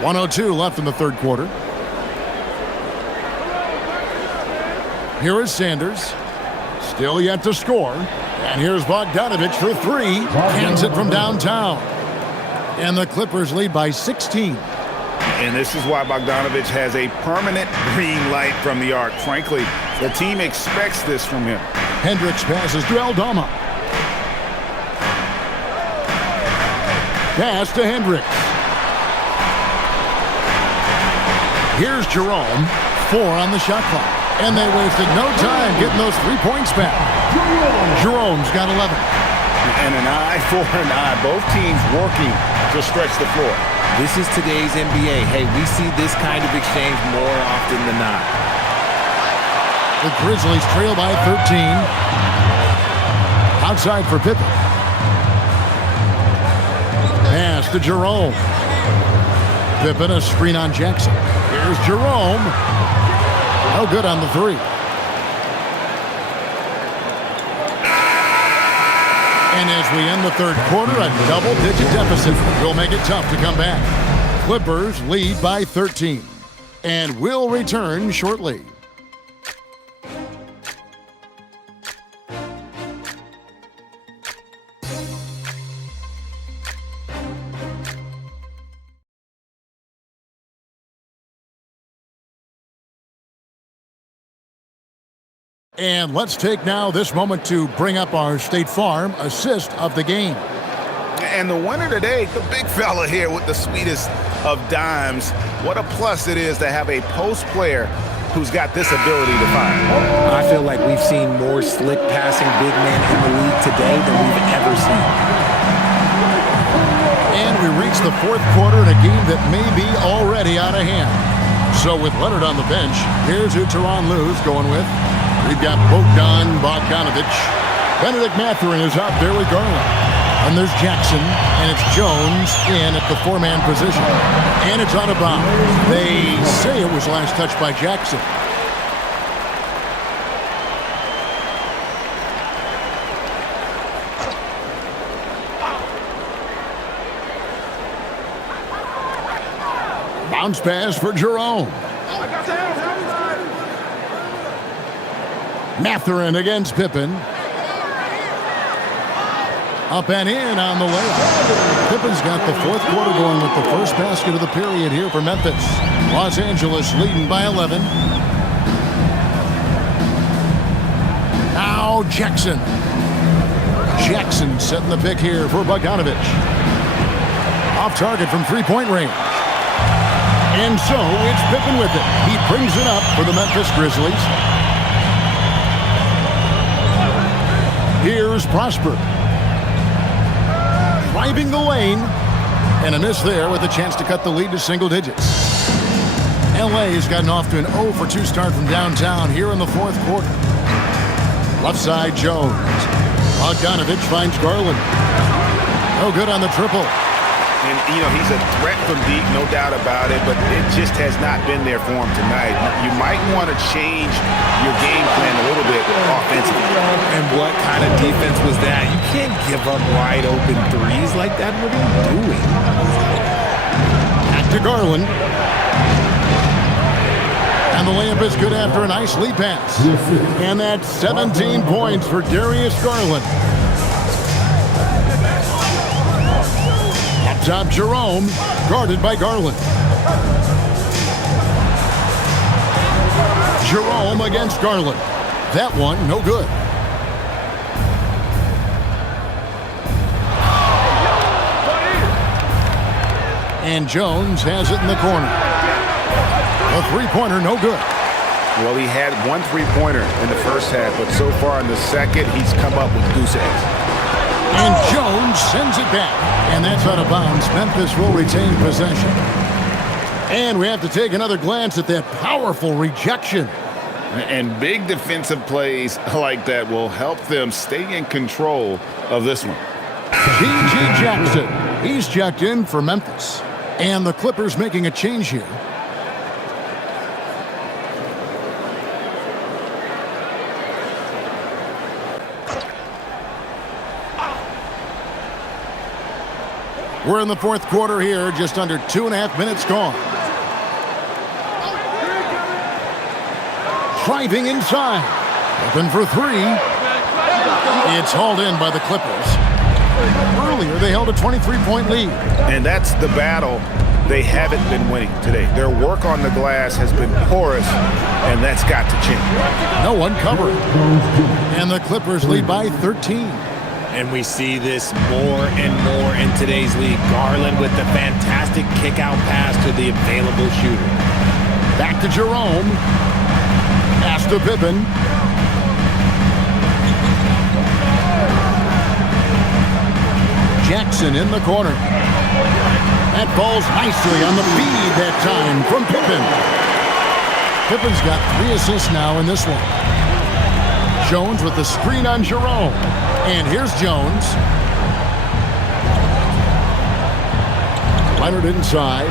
.102 left in the third quarter. Here is Sanders. Still yet to score. And here's Bogdanovich for 3. Hands it from downtown. And the Clippers lead by 16. And this is why Bogdanovich has a permanent green light from the arc. Frankly, the team expects this from him. Hendricks passes to Aldama. Pass to Hendricks. Here's Jerome. 4 on the shot clock. And they wasted no time getting those 3 points back. Jerome's got 11. And an eye for an eye. Both teams working to stretch the floor. This is today's NBA. Hey, we see this kind of exchange more often than not. The Grizzlies trail by 13. Outside for Pippen. Pass to Jerome. Pippen, a screen on Jackson. Here's Jerome. No good on the 3. And as we end the third quarter, a double-digit deficit will make it tough to come back. Clippers lead by 13. And will return shortly. And let's take now this moment to bring up our State Farm assist of the game. And the winner today, the big fella here with the sweetest of dimes. What a plus it is to have a post player who's got this ability to find. I feel like we've seen more slick passing big men in the league today than we've ever seen. And we reach the fourth quarter in a game that may be already out of hand. So with Leonard on the bench, here's who Tyronn Lue's going with. We've got Bogdanovich. Benedict Mathurin is out there with Garland. And there's Jackson, and it's Jones in at the 4-man position. And it's out of bounds. They say it was last touched by Jackson. Bounce pass for Jerome. Mathurin against Pippen. Up and in on the layup. Pippen's got the fourth quarter going with the first basket of the period here for Memphis. Los Angeles leading by 11. Now Jackson. Jackson setting the pick here for Bogdanovich. Off target from three-point range. And so it's Pippen with it. He brings it up for the Memphis Grizzlies. Here's Prosper. Driving the lane. And a miss there with a chance to cut the lead to single digits. LA has gotten off to an 0 for 2 start from downtown here in the fourth quarter. Left side, Jones. Bogdanovich finds Garland. No good on the triple. And, you know, he's a threat from deep, no doubt about it, but it just has not been there for him tonight. You might want to change your game plan a little bit offensively. And what kind of defense was that? You can't give up wide open threes like that. What are you doing? Back to Garland. And the layup is good after a nice lead pass. And that's 17 points for Darius Garland. Up top, Jerome, guarded by Garland. Jerome against Garland. That one, no good. And Jones has it in the corner. A three-pointer, no good. Well, he had one three-pointer in the first half, but so far in the second, he's come up with goose eggs. And Jones sends it back. And that's out of bounds. Memphis will retain possession. And we have to take another glance at that powerful rejection. And big defensive plays like that will help them stay in control of this one. P.J. Jackson, he's checked in for Memphis. And the Clippers making a change here. We're in the fourth quarter here, just under 2.5 minutes gone. Driving inside. Open for three. It's hauled in by the Clippers. Earlier, they held a 23-point lead. And that's the battle they haven't been winning today. Their work on the glass has been porous, and that's got to change. No one covering. And the Clippers lead by 13. And we see this more and more in today's league. Garland with the fantastic kick-out pass to the available shooter. Back to Jerome. Pass to Pippen. Jackson in the corner. That falls nicely on the feed that time from Pippen. Pippen's got 3 assists now in this one. Jones with the screen on Jerome. And here's Jones. Leonard inside.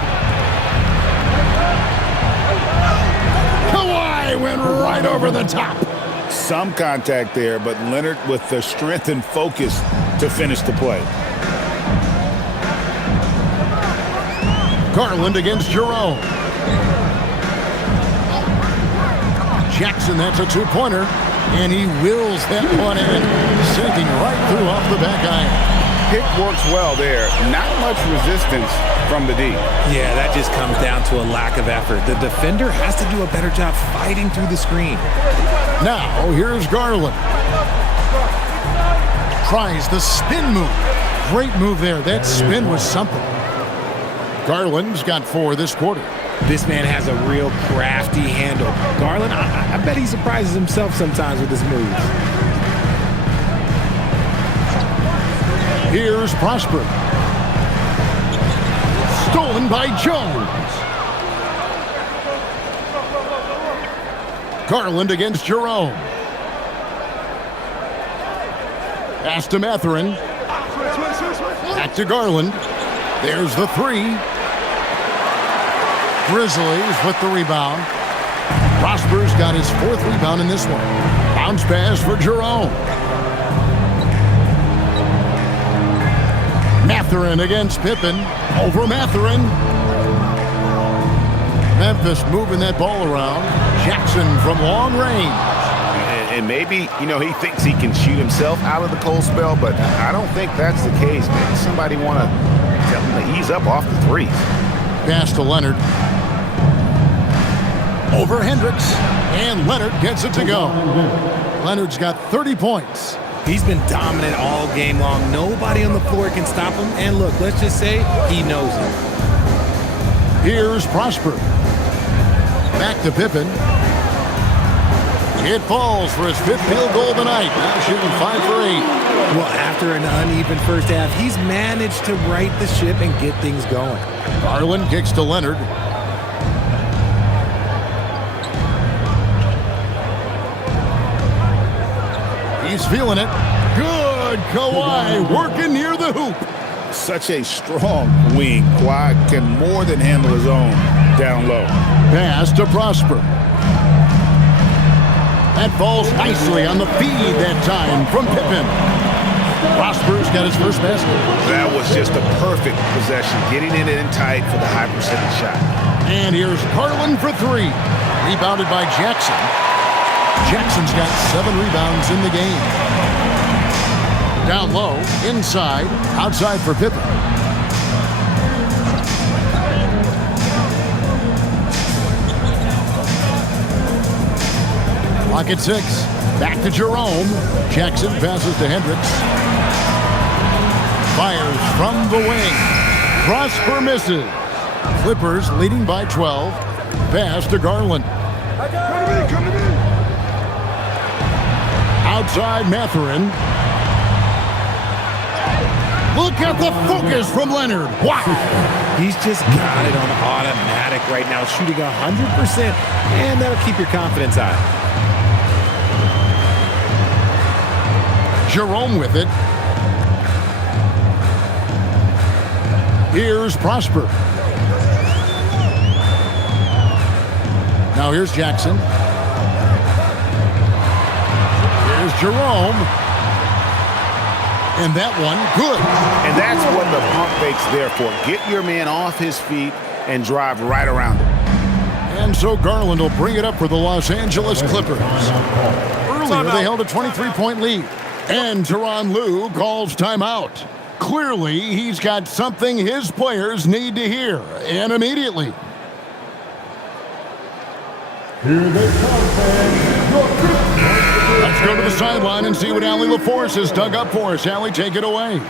Kawhi went right over the top. Some contact there, but Leonard with the strength and focus to finish the play. Garland against Jerome. Jackson, that's a two-pointer. And he wills that one in, sinking right through off the back iron. Pick works well there. Not much resistance from the D. Yeah, that just comes down to a lack of effort. The defender has to do a better job fighting through the screen. Now, here's Garland. Tries the spin move. Great move there. That spin was something. Garland's got 4 this quarter. This man has a real crafty handle. Garland, I bet he surprises himself sometimes with his moves. Here's Prosper. Stolen by Jones. Garland against Jerome. Pass to Mathurin. Back to Garland. There's the 3. Grizzlies with the rebound. Prosper's got his 4th rebound in this one. Bounce pass for Jerome. Mathurin against Pippen. Over Mathurin. Memphis moving that ball around. Jackson from long range. And maybe, he thinks he can shoot himself out of the cold spell, but I don't think that's the case, man. Somebody want to tell him to ease up off the threes. Pass to Leonard. Over Hendricks, and Leonard gets it to go. Leonard's got 30 points. He's been dominant all game long. Nobody on the floor can stop him. And look, let's just say he knows it. Here's Prosper. Back to Pippen. It falls for his 5th field goal tonight. Now shooting 5 for 8. Well, after an uneven first half, he's managed to right the ship and get things going. Garland kicks to Leonard. He's feeling it. Good. Kawhi working near the hoop. Such a strong wing. Kawhi can more than handle his own down low. Pass to Prosper. That falls nicely on the feed that time from Pippen. Prosper's got his first basket. That was just a perfect possession, getting it in tight for the high percentage shot. And here's Garland for 3. Rebounded by Jackson. Jackson's got 7 rebounds in the game. Down low, inside, outside for Pippen. Back at 6. Back to Jerome. Jackson passes to Hendricks. Fires from the wing. Prosper misses. Clippers leading by 12. Pass to Garland. Outside Mathurin. Look at the focus from Leonard. Wow. He's just got it on automatic right now, shooting 100%, and that'll keep your confidence high. Jerome with it. Here's Prosper. Now here's Jackson. Here's Jerome. And that one, good. And that's what the pump fake's there for. Get your man off his feet and drive right around him. And so Garland will bring it up for the Los Angeles Clippers. Earlier, they held a 23-point lead. And Tyronn Lue calls timeout. Clearly, he's got something his players need to hear, and immediately. Here they come, fans. Let's go to the sideline and see what Allie LaForce has dug up for us. Allie, take it away.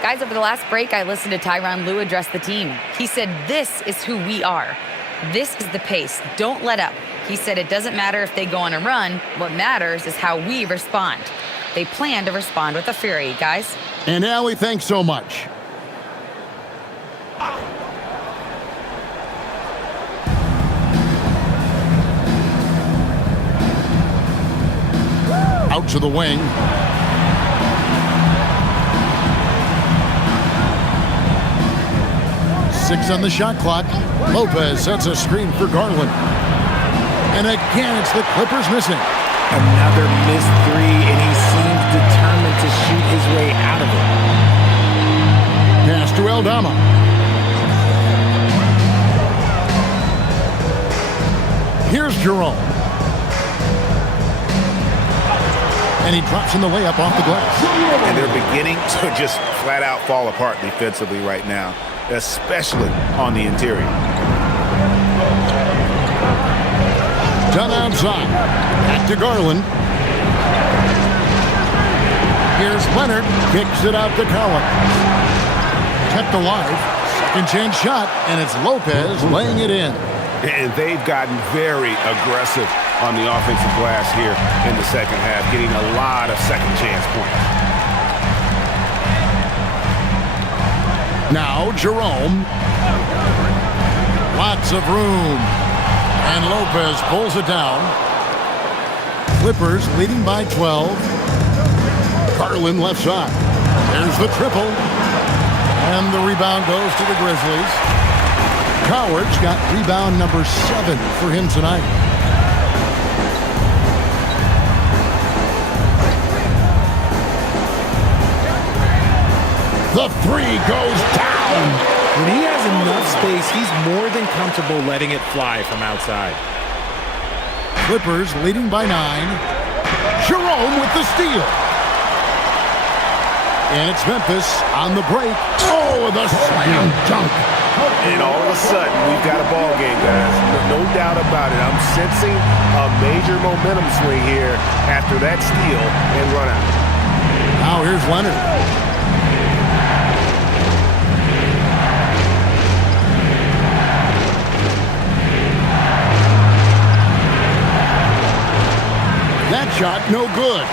Guys, over the last break, I listened to Tyronn Lue address the team. He said, this is who we are. This is the pace. Don't let up. He said it doesn't matter if they go on a run. What matters is how we respond. They plan to respond with a fury, guys. And Allie, thanks so much. Out to the wing. Six on the shot clock. Lopez sets a screen for Garland. And again, it's the Clippers missing. Another missed three, and he seems determined to shoot his way out of it. Pass to Aldama. Here's Jerome. And he drops in the layup off the glass. And they're beginning to just flat out fall apart defensively right now, especially on the interior. Done outside. Back to Garland. Here's Leonard. Kicks it out to Collins. Kept alive. Second chance shot, and it's Lopez laying it in. And they've gotten very aggressive on the offensive glass here in the second half, getting a lot of second chance points. Now Jerome. Lots of room. And Lopez pulls it down. Clippers leading by 12. Garland left side. There's the triple. And the rebound goes to the Grizzlies. Coward's got rebound number 7 for him tonight. The three goes down. When he has enough space, he's more than comfortable letting it fly from outside. Clippers leading by 9. Jerome with the steal. And it's Memphis on the break. Oh, the slam dunk. And all of a sudden, we've got a ball game, guys. No doubt about it. I'm sensing a major momentum swing here after that steal and run out. Now here's Leonard. That shot, no good.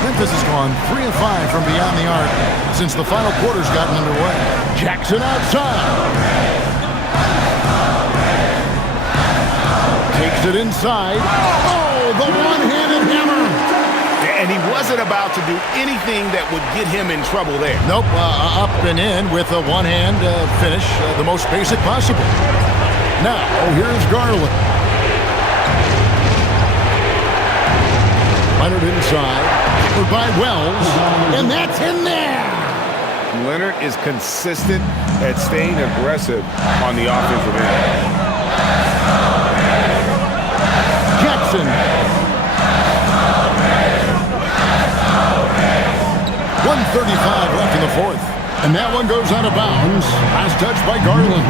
Memphis has gone 3 of 5 from beyond the arc since the final quarter's gotten underway. Jackson outside. Takes it inside. Oh, the one-handed hammer. And he wasn't about to do anything that would get him in trouble there. Nope, up and in with a one-hand finish, the most basic possible. Now, here's Garland. Leonard inside, covered by Wells, and that's in there! Leonard is consistent at staying aggressive on the offensive end. Jackson. 1:35 left in the fourth. And that one goes out of bounds. Last touch by Garland.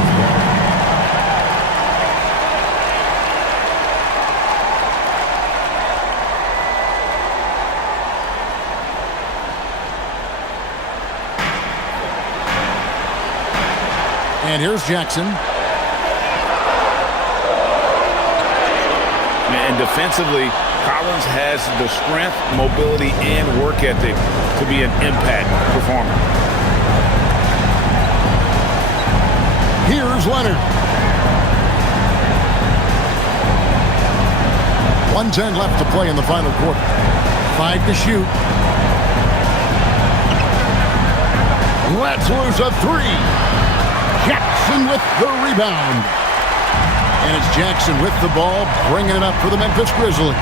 And here's Jackson. And defensively, Collins has the strength, mobility, and work ethic to be an impact performer. Here's Leonard. 1:10 left to play in the final quarter. 5 to shoot. Let's lose a 3. Jackson with the rebound. And it's Jackson with the ball, bringing it up for the Memphis Grizzlies.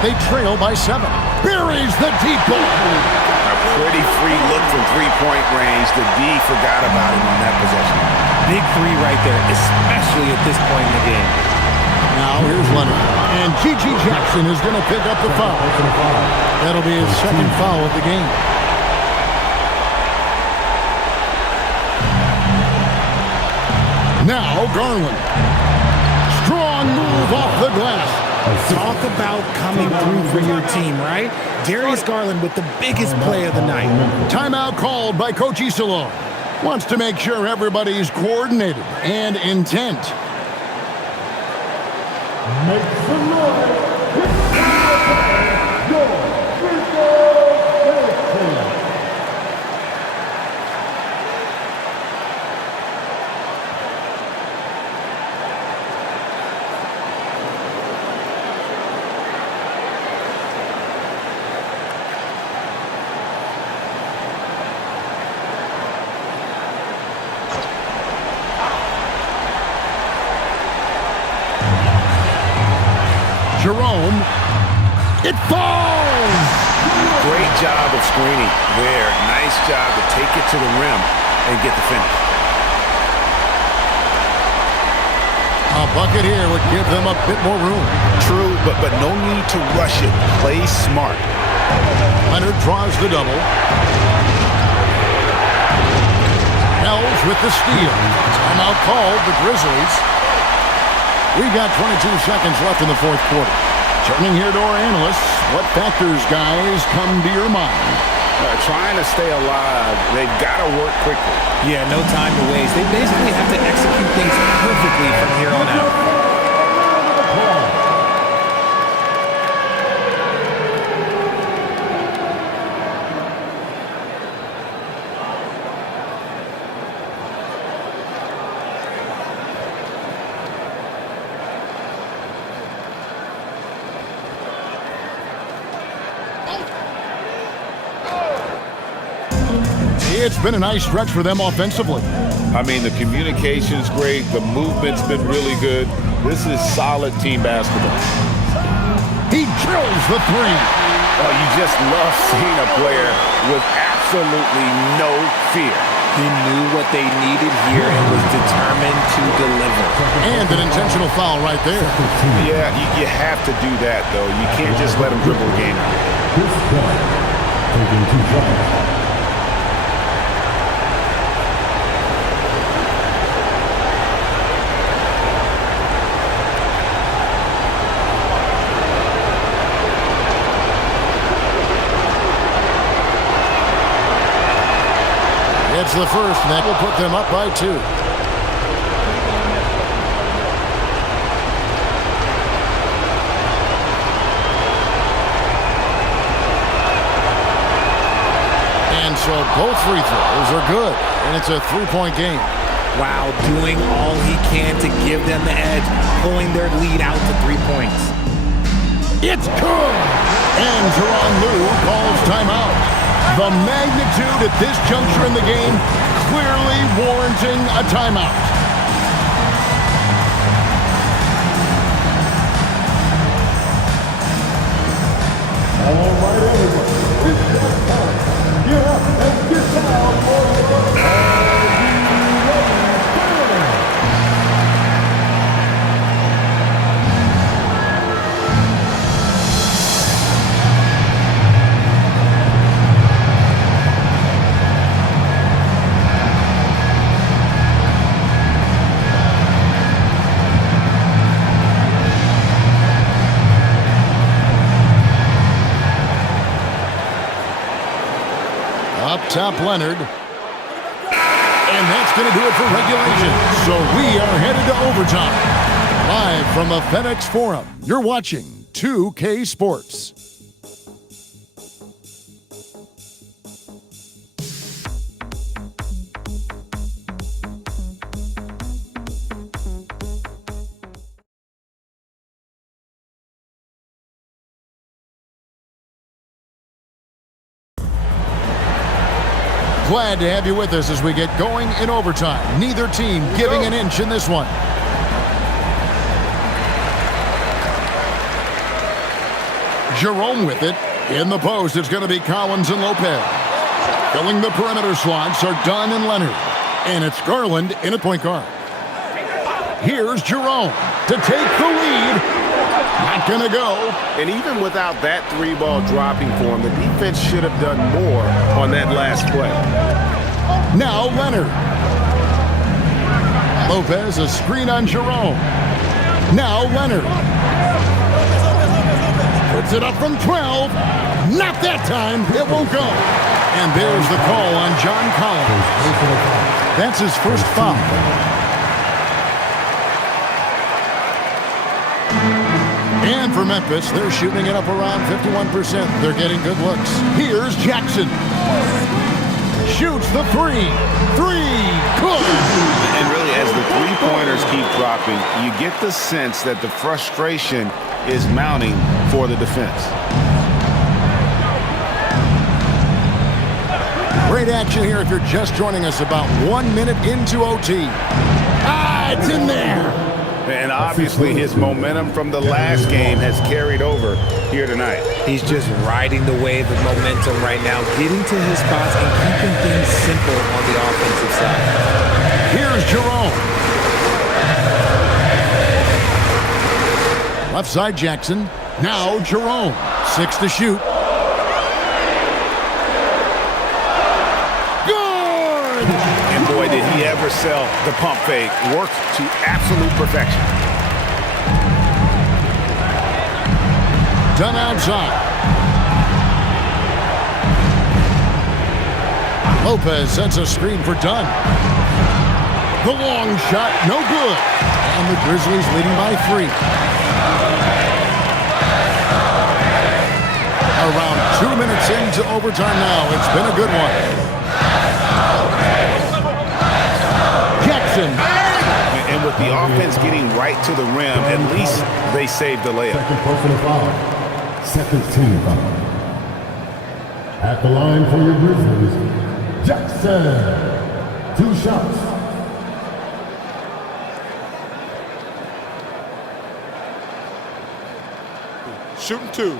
They trail by 7. Buries the deep ball. A pretty free look from three-point range. The D forgot about him on that possession. Big 3 right there, especially at this point in the game. Now here's Leonard. And G.G. Jackson is going to pick up the foul. That'll be his second foul of the game. Now Garland. Strong move off the glass. Talk about coming through for your team, right? Darius Garland with the biggest play of the night. Timeout called by Coach Isolo. Wants to make sure everybody's coordinated and intent. Make some noise. Jerome. It falls! Great job of screening there. Nice job to take it to the rim and get the finish. A bucket here would give them a bit more room. True, but no need to rush it. Play smart. Leonard draws the double. Hells with the steal. Timeout called, the Grizzlies. We've got 22 seconds left in the fourth quarter. Turning here to our analysts, what factors, guys, come to your mind? Trying to stay alive, they've got to work quickly. Yeah, no time to waste. They basically have to execute things perfectly from here on out. It's been a nice stretch for them offensively. I mean, the communication's great. The movement's been really good. This is solid team basketball. He drills the 3. Oh, you just love seeing a player with absolutely no fear. He knew what they needed here and was determined to deliver. And an intentional foul right there. Yeah, you have to do that, though. You can't just let him dribble the game out. This one, taking 2 shots. It's the first, and that will put them up by 2. And so both free throws are good, and it's a 3-point game. Wow, doing all he can to give them the edge, pulling their lead out to 3 points. It's good! And Teron Lue calls timeout. The magnitude at this juncture in the game clearly warranting a timeout. All right, everyone. It's that time. Get up and get down for your Up top, Leonard. And that's that's going to do it for regulation. So we are headed to overtime. Live from the FedEx Forum, you're watching 2K Sports. Glad to have you with us as we get going in overtime. Neither team giving an inch in this one. Jerome with it. In the post, it's going to be Collins and Lopez. Filling the perimeter slots are Dunn and Leonard. And it's Garland in at point guard. Here's Jerome to take the lead. Not going to go. And even without that three-ball dropping for him, the defense should have done more on that last play. Now Leonard. Lopez, a screen on Jerome. Now Leonard. Puts it up from 12. Not that time. It won't go. And there's the call on John Collins. That's his first foul. And for Memphis, they're shooting it up around 51%. They're getting good looks. Here's Jackson. Shoots the three. Good. And really, as the three-pointers keep dropping, you get the sense that the frustration is mounting for the defense. Great action here if you're just joining us about 1 minute into OT. It's in there. And obviously his momentum from the last game has carried over here tonight. He's just riding the wave of momentum right now, getting to his spots and keeping things simple on the offensive side. Here's Jerome. Left side Jackson. Now Jerome. 6 to shoot. Good! And boy, did he ever sell the pump fake. Worked to absolute perfection. Dunn outside. Lopez sets a screen for Dunn. The long shot, no good. And the Grizzlies leading by 3. Around 2 minutes into overtime now. It's been a good one. Jackson. And with the offense getting right to the rim, at least they saved the layup. Second personal foul. Second team foul. At the line for your Grizzlies, Jackson. 2 shots. Shooting 2.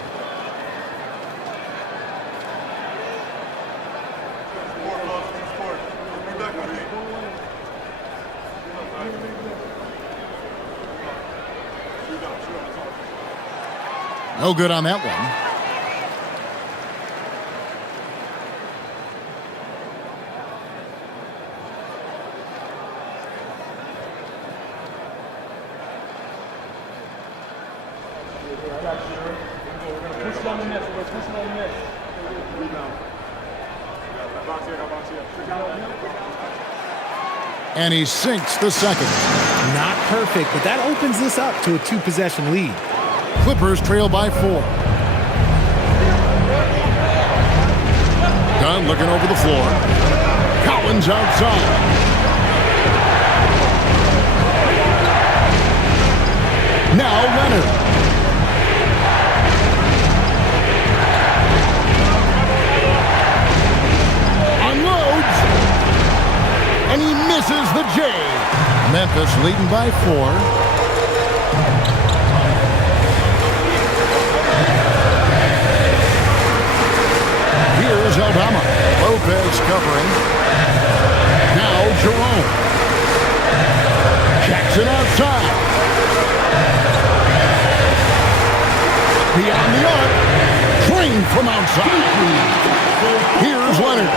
No good on that one. And he sinks the second. Not perfect, but that opens this up to a 2-possession lead. Clippers trail by 4. Dunn looking over the floor. Collins outside. Now Leonard. Unloads. And he misses the J. Memphis leading by 4. Here's Aldama. Lopez covering. Now Jerome. Jackson outside. Beyond the arc. Train from outside. Here's Leonard.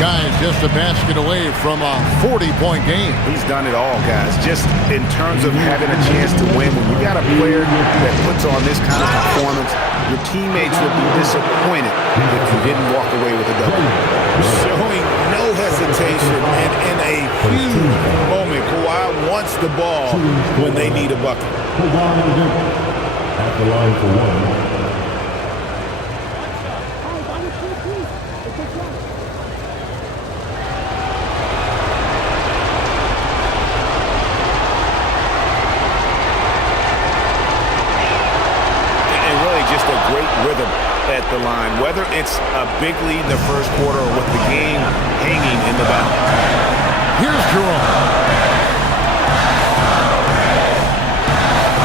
Guys, just a basket away from a 40-point game. He's done it all, guys. Just in terms of having a chance to win, when you got a player that puts on this kind of performance, your teammates would be disappointed if you didn't walk away with a W. Showing no hesitation and in a wants the ball when they need a bucket. At the line for one. Rhythm at the line, whether it's a big lead in the first quarter or with the game hanging in the balance. Here's Jerome.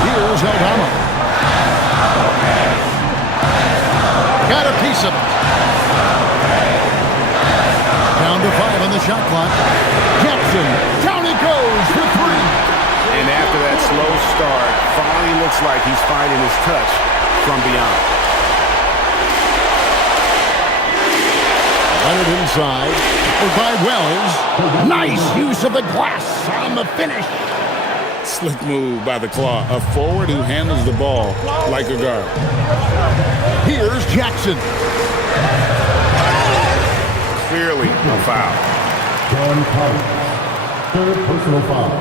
Here's Aldama. Got a piece of it. Down to 5 on the shot clock. Jackson, down he goes for 3. And after that slow start, finally looks like he's finding his touch from beyond. Leonard inside. By Wells. Nice use of the glass on the finish. Slick move by the Claw. A forward who handles the ball like a guard. Here's Jackson. Clearly a foul. John Collins. Third personal foul.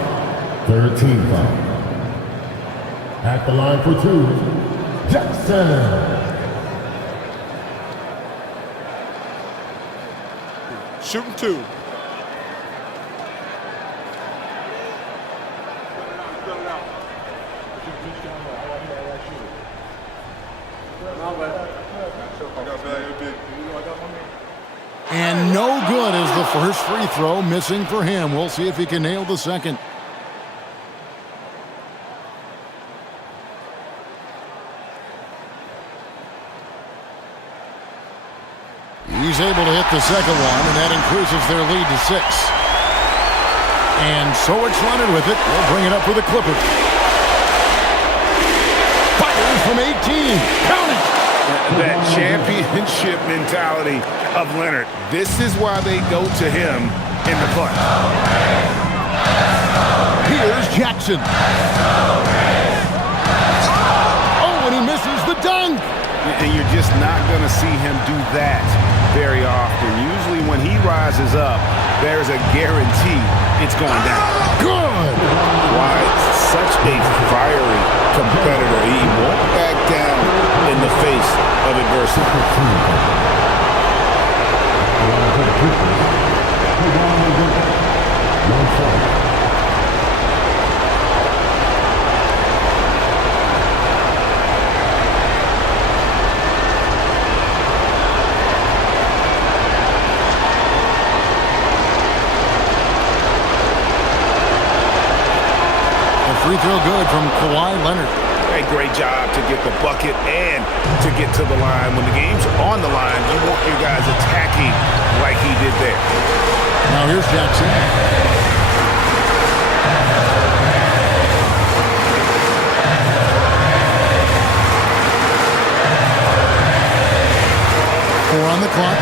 Third team foul. At the line for 2. Jackson. Shooting 2. And no good is the first free throw, missing for him. We'll see if he can nail the second. He's able to hit the second one, and that increases their lead to 6. And so it's Leonard with it. We'll bring it up for the Clippers. Fires from 18. Count it! That championship mentality of Leonard. This is why they go to him in the clutch. Here's Jackson. Oh, and he misses the dunk. And you're just not going to see him do that very often. Usually when he rises up, there's a guarantee it's going down. Good. Why, such a fiery competitor. He won't back down in the face of adversity. Free throw good from Kawhi Leonard. A great job to get the bucket and to get to the line. When the game's on the line, you want your guys attacking like he did there. Now here's Jackson. Four on the clock.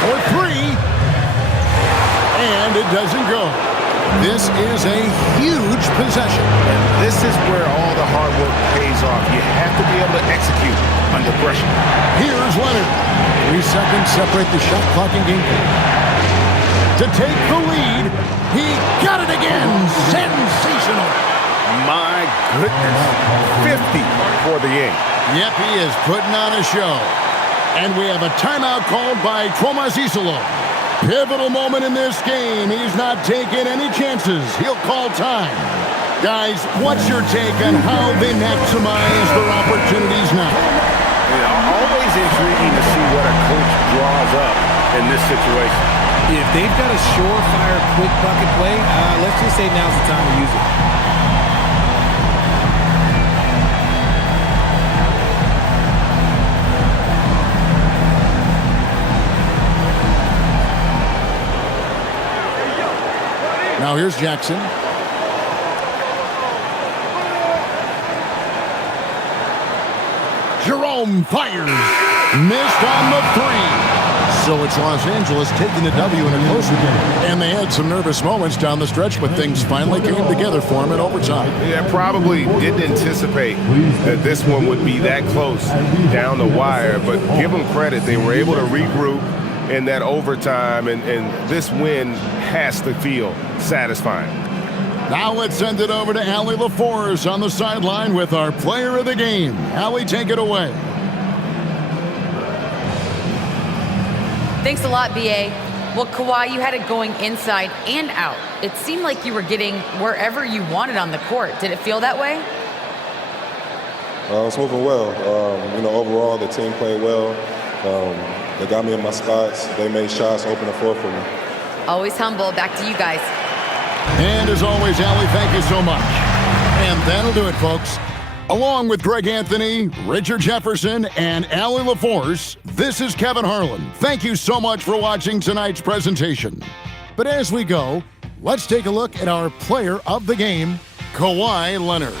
For 3. And it doesn't go. This is a huge possession. And this is where all the hard work pays off. You have to be able to execute under pressure. Here's Leonard. 3 seconds separate the shot clock and game clock. To take the lead, he got it again. Sensational. My goodness. 50 for the game. Yep, he is putting on a show. And we have a timeout called by Thomas Isolo. Pivotal moment in this game. He's not taking any chances. He'll call time. Guys, what's your take on how they maximize their opportunities now? Always intriguing to see what a coach draws up in this situation. If they've got a surefire quick bucket play, let's just say now's the time to use it. Now here's Jackson. Jerome fires. Missed on the 3. So it's Los Angeles taking the W in a closer game. And they had some nervous moments down the stretch, but things finally came together for them in overtime. Yeah, probably didn't anticipate that this one would be that close down the wire, but give them credit. They were able to regroup in that overtime, and this win has to feel satisfying. Now let's send it over to Allie LaForce on the sideline with our player of the game. Allie, take it away. Thanks a lot, B.A. Well, Kawhi, you had it going inside and out. It seemed like you were getting wherever you wanted on the court. Did it feel that way? It's moving well. Overall, the team played well. They got me in my spots. They made shots, opened the floor for me. Always humble. Back to you guys. And as always, Allie, thank you so much. And that'll do it, folks. Along with Greg Anthony, Richard Jefferson, and Allie LaForce, this is Kevin Harlan. Thank you so much for watching tonight's presentation. But as we go, let's take a look at our player of the game, Kawhi Leonard.